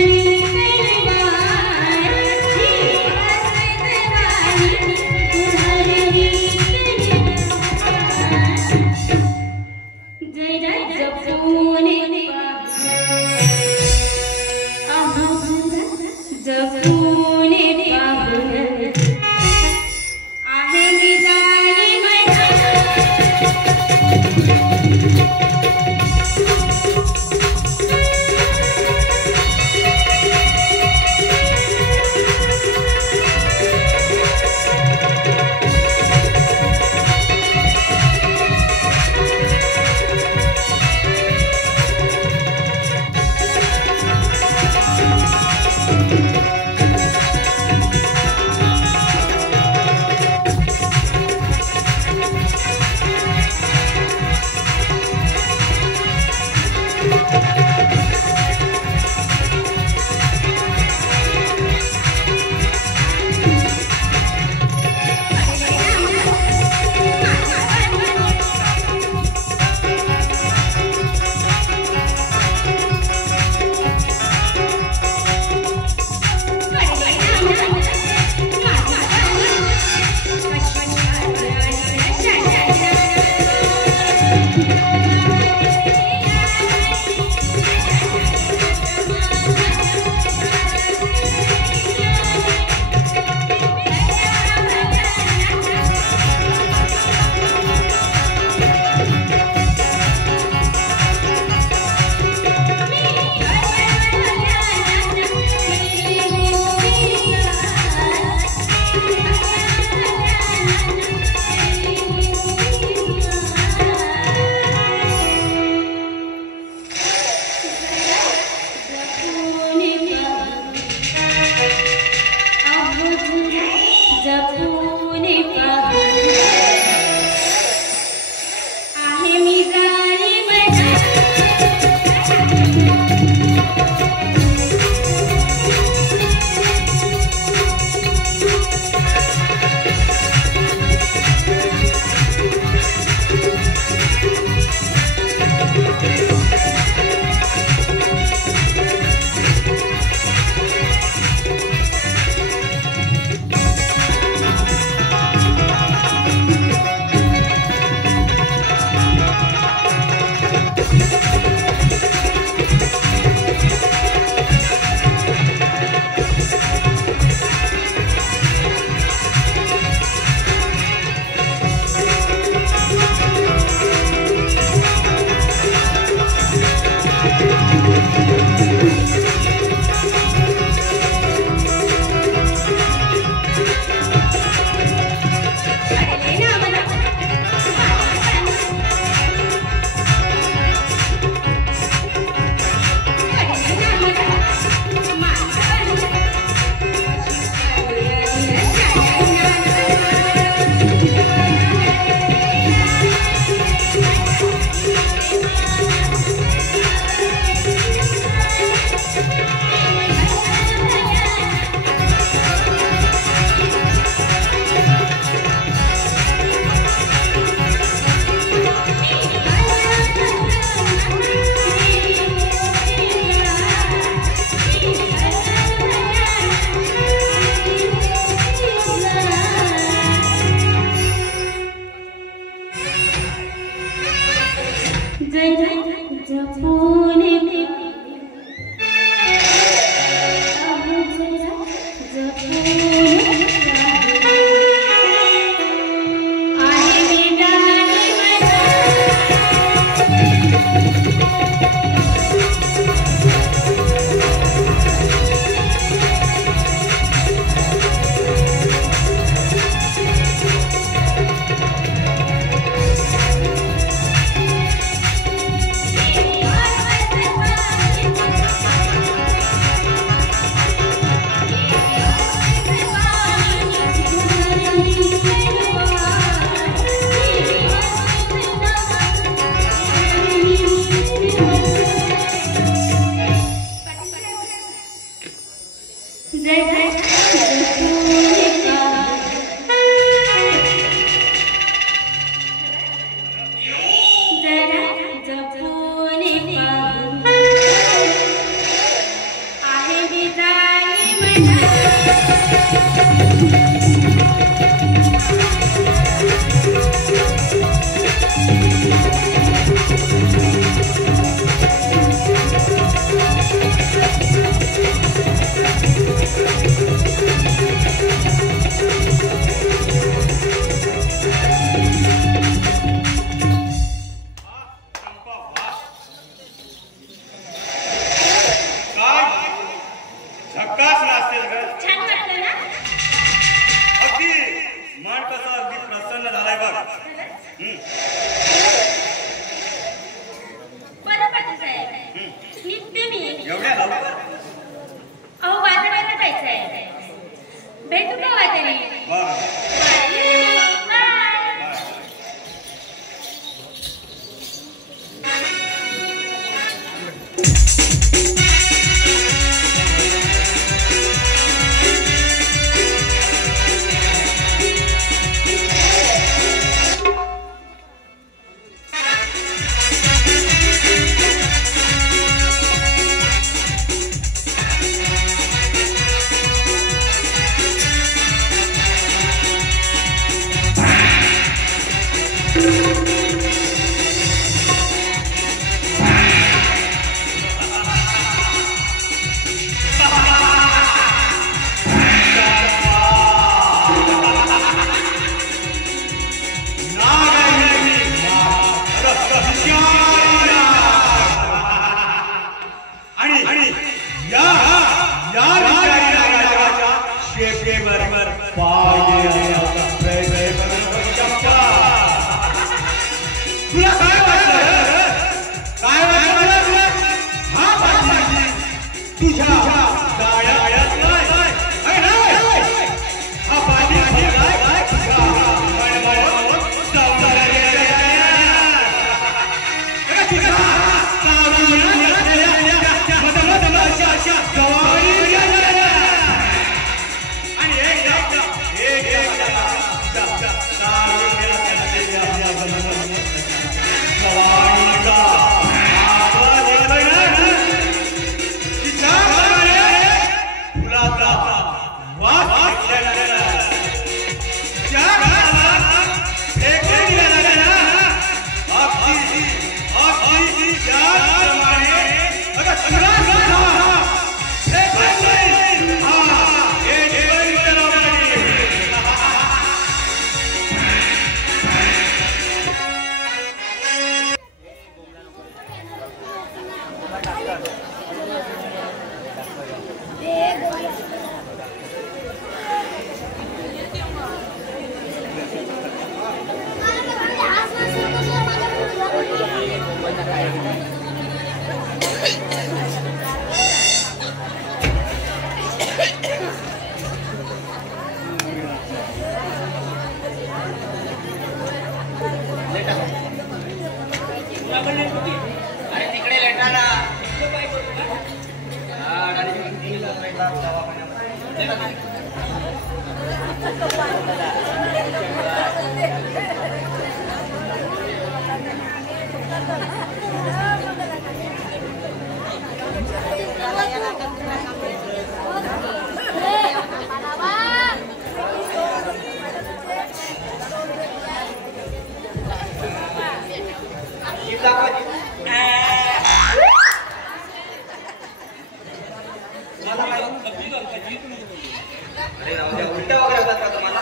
अरे उद्या उलट्या वगैरे होतात का तुम्हाला?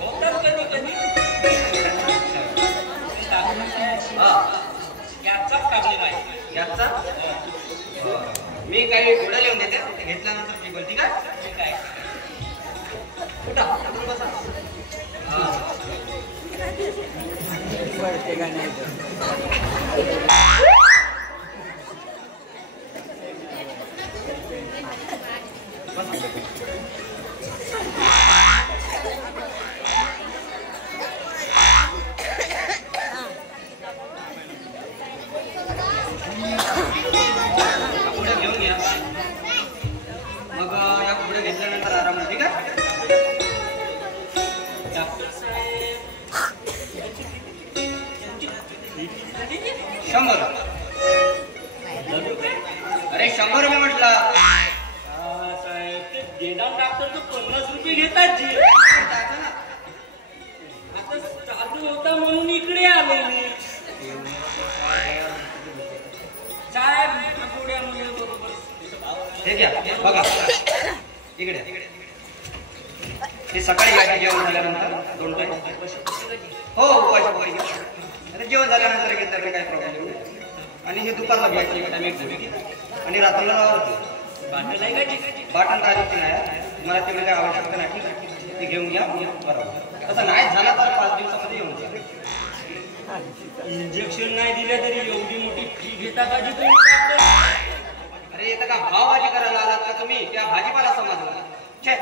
होतात कधी कधी. याचा प्रॉब्लेम आहे. याचा मी काही गोळ्या लिहून देते, ते घेतल्यानंतर ठीक होईल. ठीक आहे? ठीक आहे. उठा, उठून बसा. पडते का नाही तर. पुढे घेऊन घ्या. मग या पुढे घेतल्यानंतर आराम. ठीक आहे? डॉक्टर साहेब 100. अरे 100 रुपये म्हटलं. साहेब ते देणार डॉक्टर तर 50 रुपये घेतात जी. आता चालू होता म्हणून इकडे आलो मी. साहेब गोळ्या मुळे बरोबर. हे घ्या, बघा इकडे. हे सकाळी घ्यायचे जेवण झाल्यानंतर 2 टाइम. हो उपाशी. अरे जेवण झाल्यानंतर घेतलं तरी काही प्रॉब्लेम नाही. आणि हे दुपारला घ्यायचे आणि रात्रीला जावं. बाटल आहे का? बाटल काढायची नाही, मला तेवढी काही आवश्यकता नाही. ते घेऊन घ्या. बरोबर. तसं नाही झालं तर 5 दिवसामध्ये येऊन जा. इंजेक्शन नाही दिलं तरी एवढी मोठी फी घेता का जी तुम्ही? अरे येतं का भावभाजी करायला आलात का तुम्ही? त्या भाजीपाला समजला. छे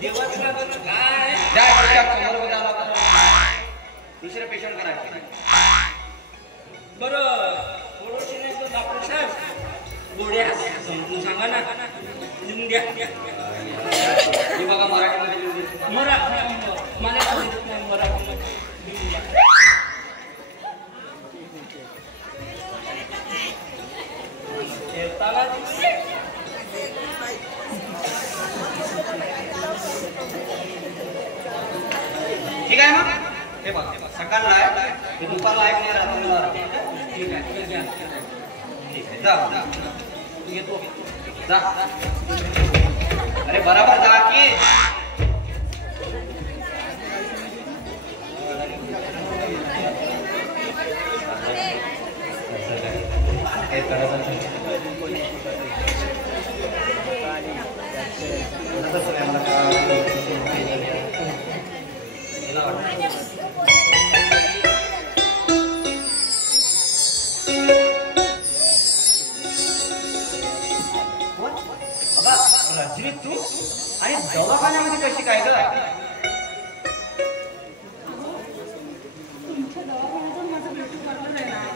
देवाच लागत काय? दुसरे पेशंट करायचे. बरं थोडंशी नाही तर डॉक्टर साहेब गोळ्या समजून सांगा ना. लिहून द्या. ही बघा मराठीमध्ये लिहून देतो. मला समजत नाही मराठीमध्ये. लिहून द्या. येताना ठीक आहे मग. हे बघ सकाळला आहे, हे दुपारला आहे, नाही रात्रीला आहे. ठीक आहे. ठीक आहे, जा येतो. जा. अरे बराबर जा की. रजनी तू आणि दवाखान्यामध्ये कशी काय ग?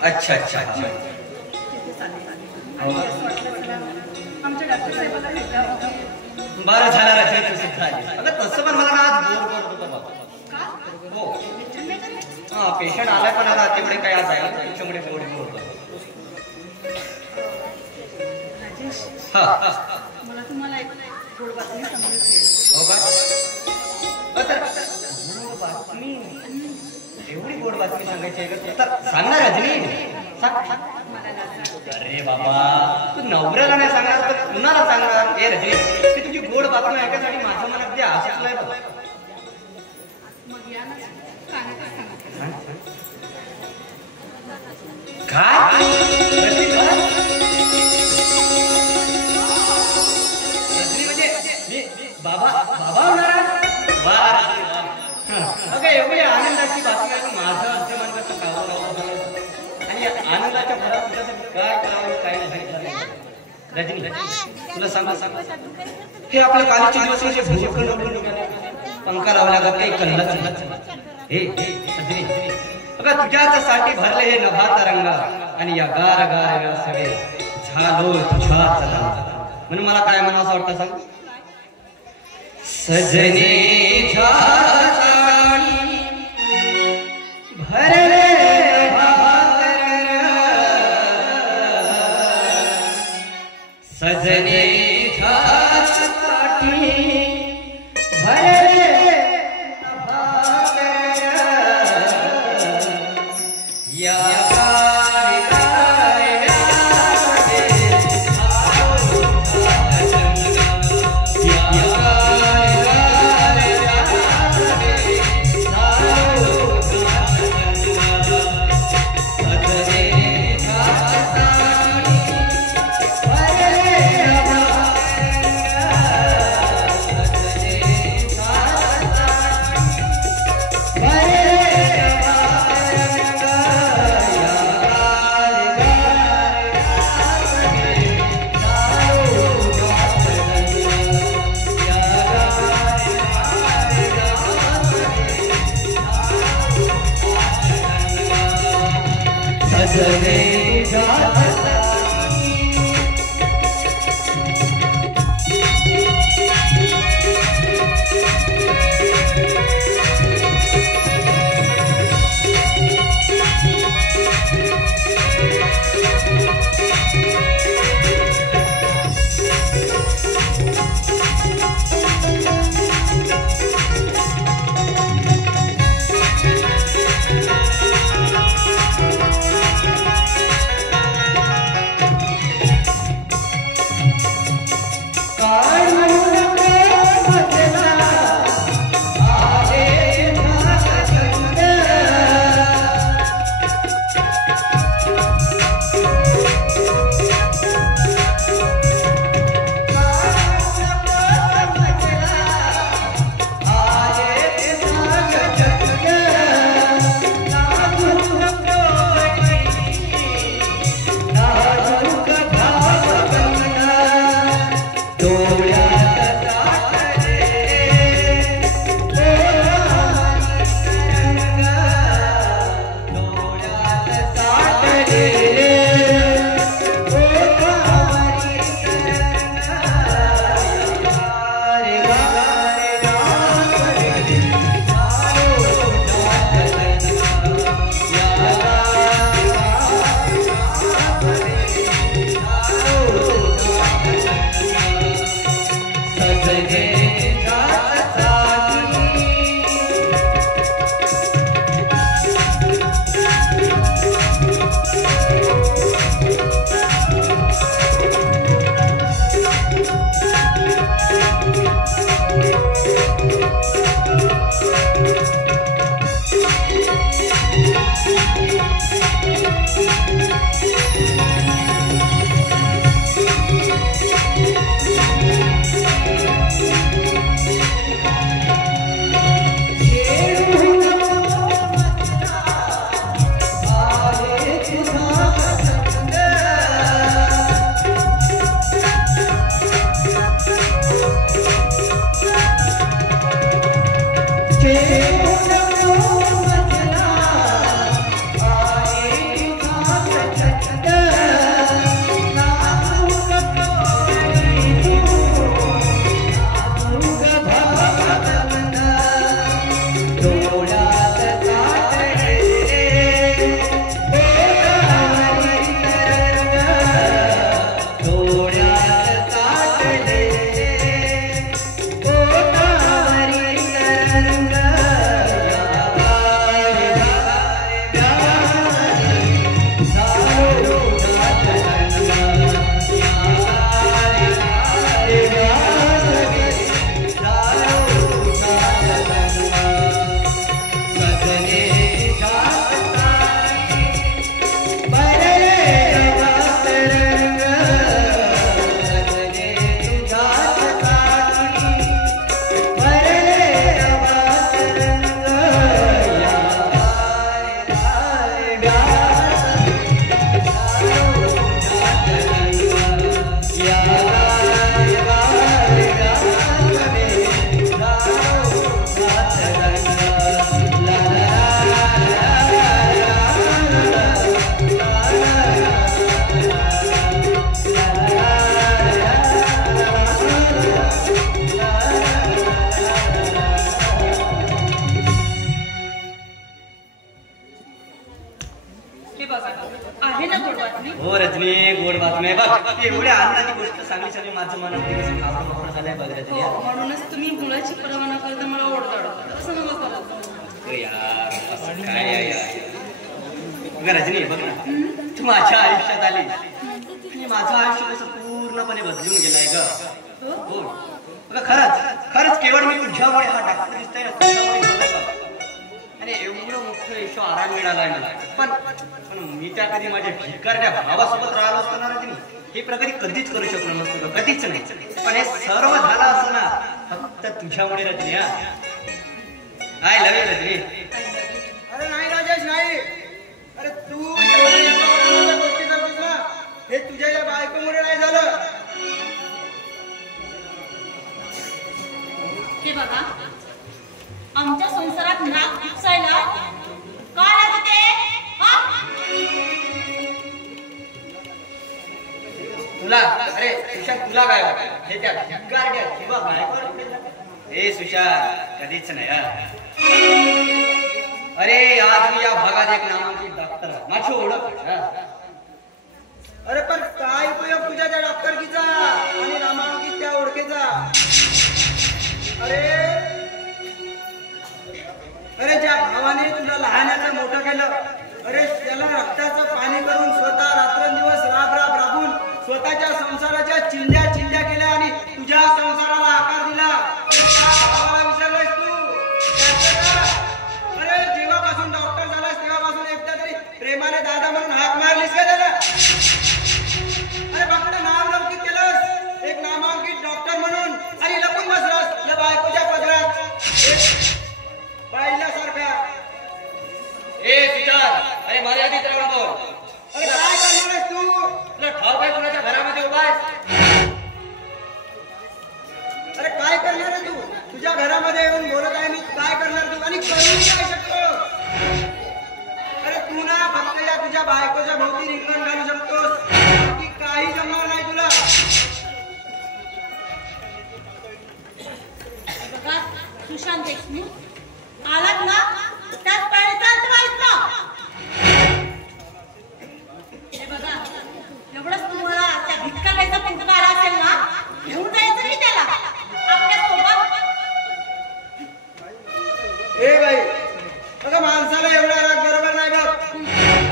अच्छा अच्छा अच्छा. बरं झालं रजनी तू सुद्धा आली. अगं तसं पण मला आज बोर करत होतं बाबा. हो हा पेशंट आलाय पण आता तेवढे काय आज आहे त्याच्यामुळे बोर करतो. हा मला तुम्हाला एक गोड बातमी सांगायची. हो का? गोड बातमी. एवढी गोड बातमी सांगायची आहे का? तर सांग ना रजनी. अरे बाबा तू नवऱ्याला नाही सांगणार तर कुणाला सांगणार? ए रजनी ती तुझी गोड बातमी ऐकायसाठी माझ्या मनात जे आशा मग या ना काय बाबा बाबा होणार. अगं एवढी आनंदाची बातमी आहे. माझं असे म्हणतात आणि आनंदाच्या भरात तुझ्यासाठी काय करावं काय नाही. रजनी तुला सांगा हे आपल्या कॉलेजचे दिवस कसे पंखा लावल्या का काही कल्लाच. हे रजनी अगं तुझ्यासाठी भरले हे नभा तरंगा आणि या गार गार या सगळे झालो तुझ्या चला. म्हणून मला काय म्हणावं असं वाटतं सांग. सजने भरले सजने भरले या हो रजनी, गोड बातमी बघ. एवढ्या आनंदाची गोष्ट सांगली सगळी माझं मन कसं खावं झालंय बघ रजनी. म्हणूनच तुम्ही मुलाची परवाना करता मला ओढताड असं नको करा यार. असं काय रजनी बघ ना, तू माझ्या आयुष्यात आली आणि माझं आयुष्य कसं पूर्णपणे बदलून गेलाय ग. हो बघा, खरंच खरंच केवळ मी तुझ्यामुळे हा डॉक्टर दिसतोय ना, तुझ्यामुळे आणि एवढं मोठं यश आराम मिळालाय मला. पण मी त्या कधी माझ्या भिकारच्या भावासोबत राहिलो असतो ना रजनी, हे प्रगती कधीच करू शकलो नसतो, कधीच नाही. पण हे सर्व झालं असं ना फक्त तुझ्यामुळे Rajani. I love you Rajani. अरे नाही राजेश नाही. अरे तू गोष्टी करतोस ना, हे तुझ्या या बायकोमुळे नाही झालं. हे बघा, आमच्या संसारात नाक खुपसायला का लागते? तुला अरे सुशांत, तुला काय वाटतं हे त्या भिकारड्या किंवा बायकोवर? हे सुशांत कधीच नाही. अरे आज मी या भागात एक नामांकित डॉक्टर माझी ओळख. अरे पण काय उपयोग तुझ्या त्या डॉक्टरकीचा आणि नामांकित त्या ओळखेचा? अरे ज्या भावाने तुला लहानाचं मोठं केलं, अरे त्याला रक्ताचं पाणी करून स्वतः रात्रंदिवस राबून स्वतःच्या संसाराच्या चिंध्या केल्या आणि तुझ्या संसाराला आकार दिला. अरे त्या भावाला विसरलायस तू? अरे जेव्हापासून डॉक्टर झालास तेव्हापासून एकदा तरी प्रेमाने दादा म्हणून हाक मारलीस का त्याला? अरे फक्त नाव लौकिक केलंस एक नामांकित डॉक्टर म्हणून आणि लपून बसलास बायकोच्या पदरात पाहिल्यासारख्या. ए सुशांत, अरे मर्यादित राहून बोल. अरे काय करणार आहेस तू? तुला ठाऊक आहे कुणाच्या घरामध्ये उभा आहेस? काय करणार आहे तू? तुझ्या घरामध्ये येऊन बोलत आहे मी, काय करणार तू आणि करू काय शकतो? अरे तू ना फक्त या तुझ्या बायकोच्या भोवती रिंगण घालू शकतोस, बाकी काही जमणार नाही तुला. बघा सुशांत देशमुख आलात ना त्याच पाळी चालवायचं. हे बघा एवढंच तुम्हाला त्या भिक्काबाईचा पुकार असेल ना घेऊन जायचं की त्याला आपल्या सोबत. ए बाई अगं माणसाला एवढा राग बरोबर नाही बघ.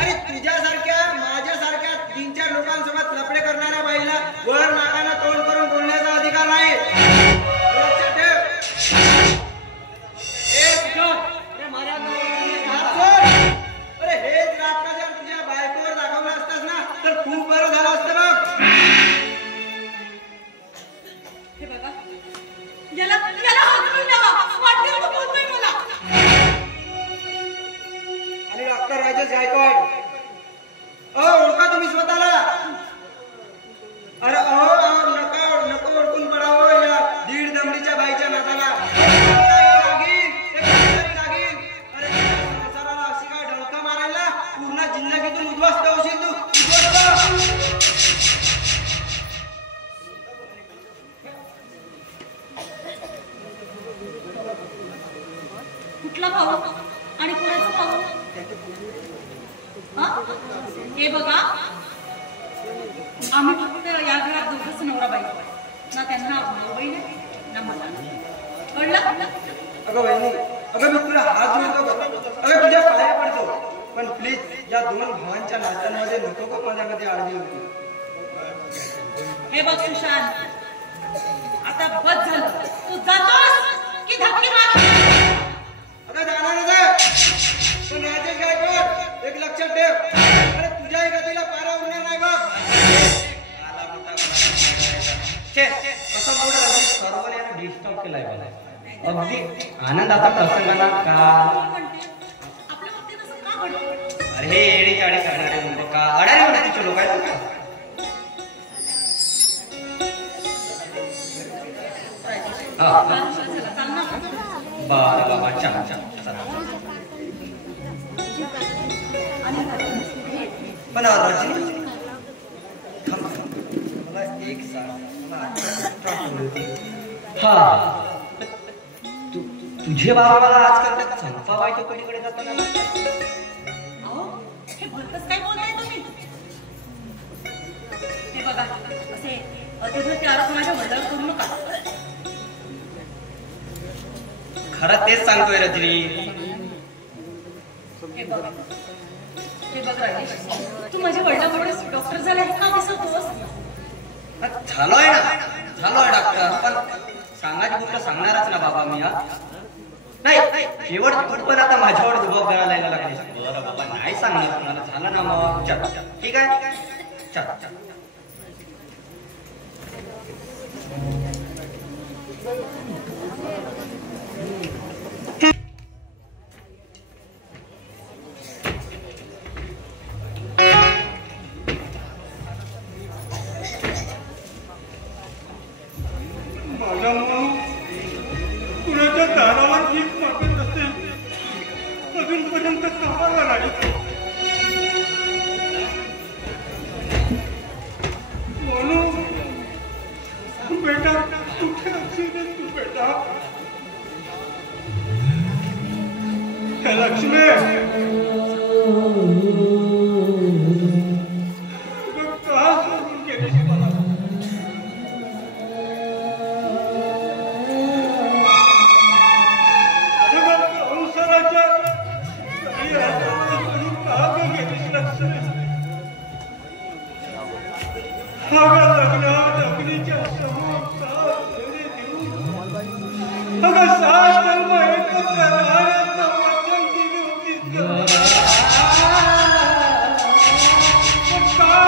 अरे तुझ्यासारख्या माझ्यासारख्या 3-4 लोकांसोबत लफडे करणाऱ्या बाईला वर नाकाला तोंड करून बोलण्याचा अधिकार नाही. लक्षात ठेव. अरे हेच राग का जर तुझ्या बायकोवर दाखवलं असतास ना तर खूप बरं झालं असतं बघ. हे बघा याला हाकलून द्यावा वाटेल तो बोलतोय मला. आणि डॉक्टर राजेश गायकवाड ओळखा तुम्ही स्वतःला. अरे नको ओळखून पडावं या 1.5 दमडीच्या बाईच्या नादाला. लागीन. अरे संसाराला अशी काय ढवका मारायला पूर्ण जिंदगीतून उद्ध्वस्त होशील तू. कुठला भाऊ आणि कुणाचा भाऊ? हे बघा आम्ही फक्त या घरात दोघंच नवरा बायको आहे. ना त्यांना बहीण आहे ना मला. कळलं? अगं बहिणी अगं मी तुला हात जोडतो, अगं तुझ्या पाया पडतो, पण प्लीज या 2 भावांच्या नात्यांमध्ये नको का माझ्यामध्ये आळणी होती. हे बघ सुशांत आता बस झालं. तू जातोस की धक्के मार? अगं जाणारच आहे पण राजेश गायकवाड एक लक्षात ठेव. अरे तुझ्याही गतीला पारा उरणार नाही बघ. कसं मोठं राजेश सर्वांनी याला डिस्टर्ब केलाय मला. अगदी आनंदाचा प्रसंगाला का आपल्या बाबतीत असं का घडतं? अरे हे एडी चाडी करणारे लोक का अडाणी म्हणते लोक आहेत का? चाल ना. बरं बाबा चला. पण रजनी मला एक सांग. हा तुझे बाबा मला आजकाल त्या चंपाबाईच्या पलीकडे जाताना अहो हे भलतंच काय बोलताय तुम्ही? हे बघा असे अतिथी आरोप माझ्या वडिलांवर करू नका. खरं तेच सांगतोय रजनी. हे बघ राजेश तू माझ्या वडिलांकडे डॉक्टर झाला हे का विसरतोस? झालोय डॉक्टर, पण सांगायची गोष्ट सांगणारच ना बाबा मी. नाही शेवट तू पण आता माझ्यावर जबाब द्यायला लागलीस. बरं बाबा नाही सांगणार तुम्हाला. झालं ना मग चल ठीक आहे चल. कुणाच्या दारावर भीक मागत असेल अजूनपर्यंत कामाला नाही. म्हणून बेटा कुठे असेल तू बेटा? लक्ष्मी का सोडून गेलीस मला? लग्नीच्या समोर सात जन्म एकत्र राहण्याचं वचन दिली होती. हा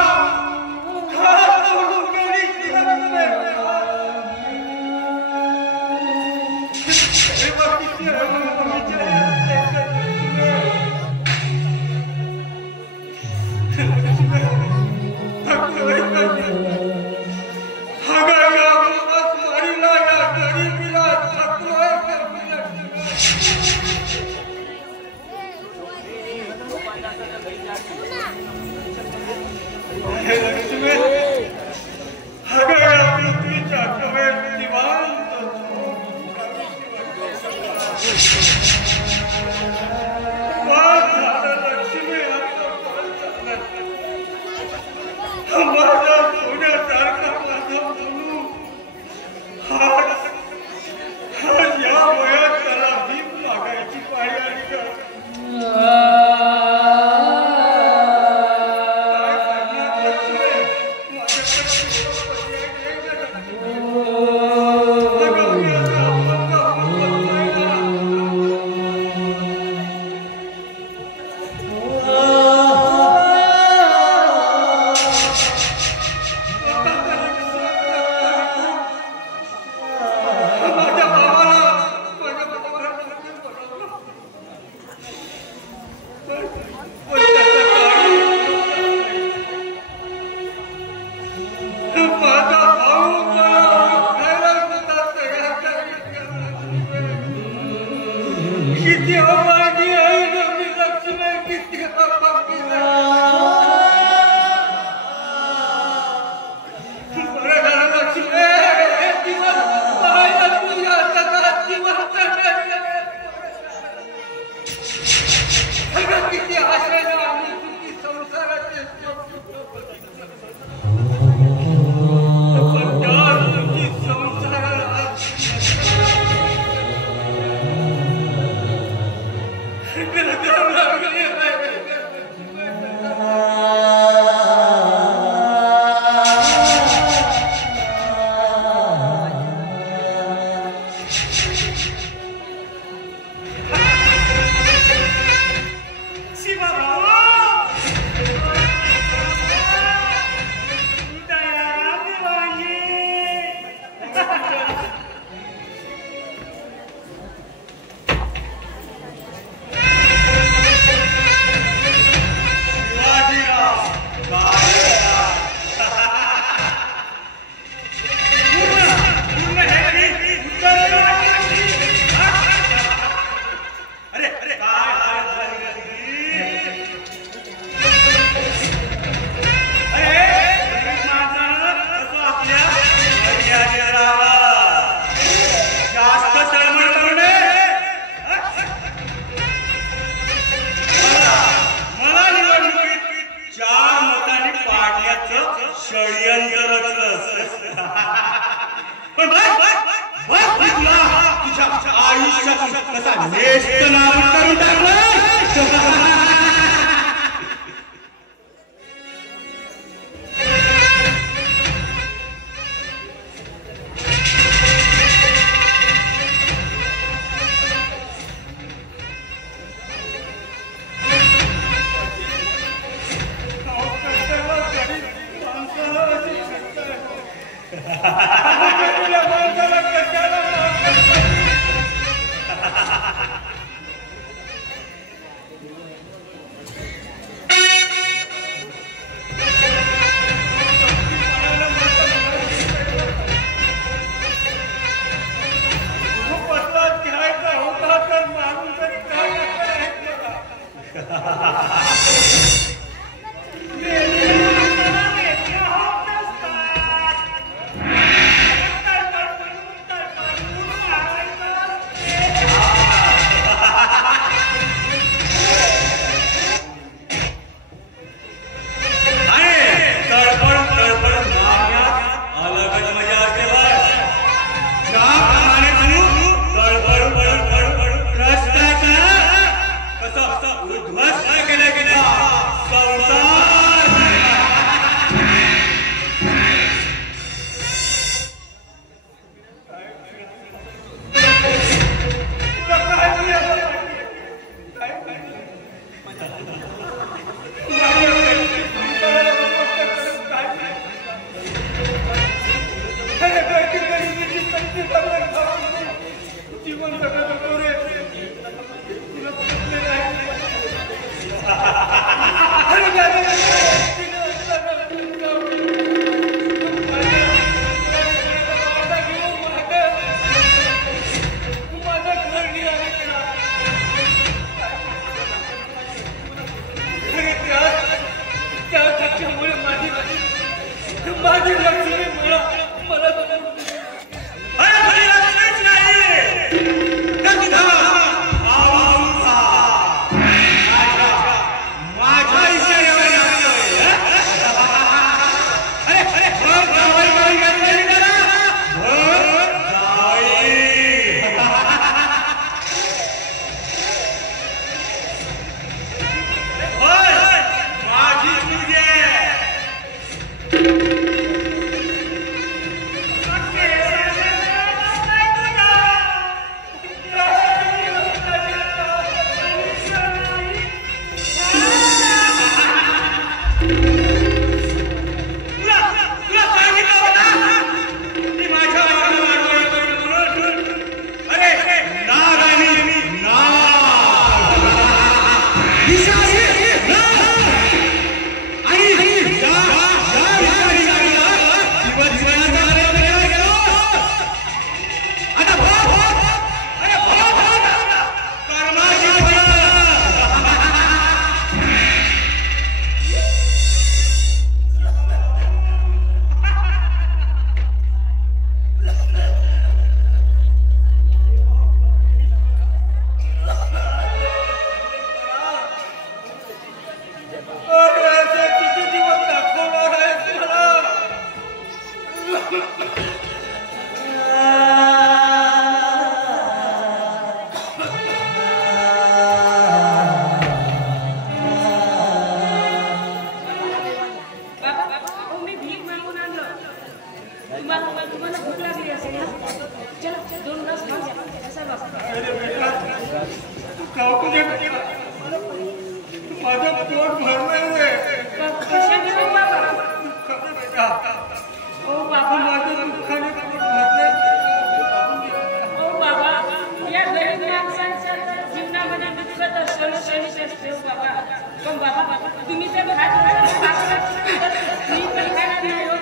मी पण खाणार नाही हो.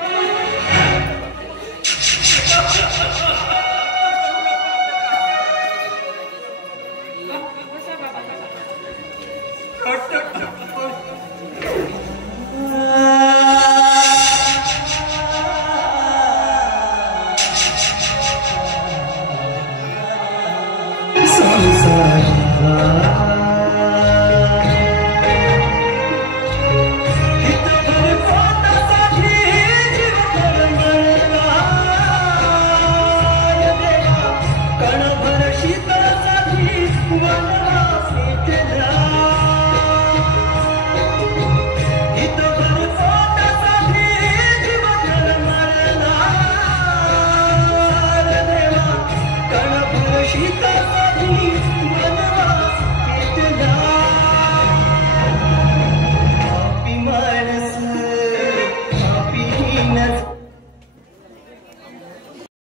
बसा बाबा, कणभर शीतळासाठी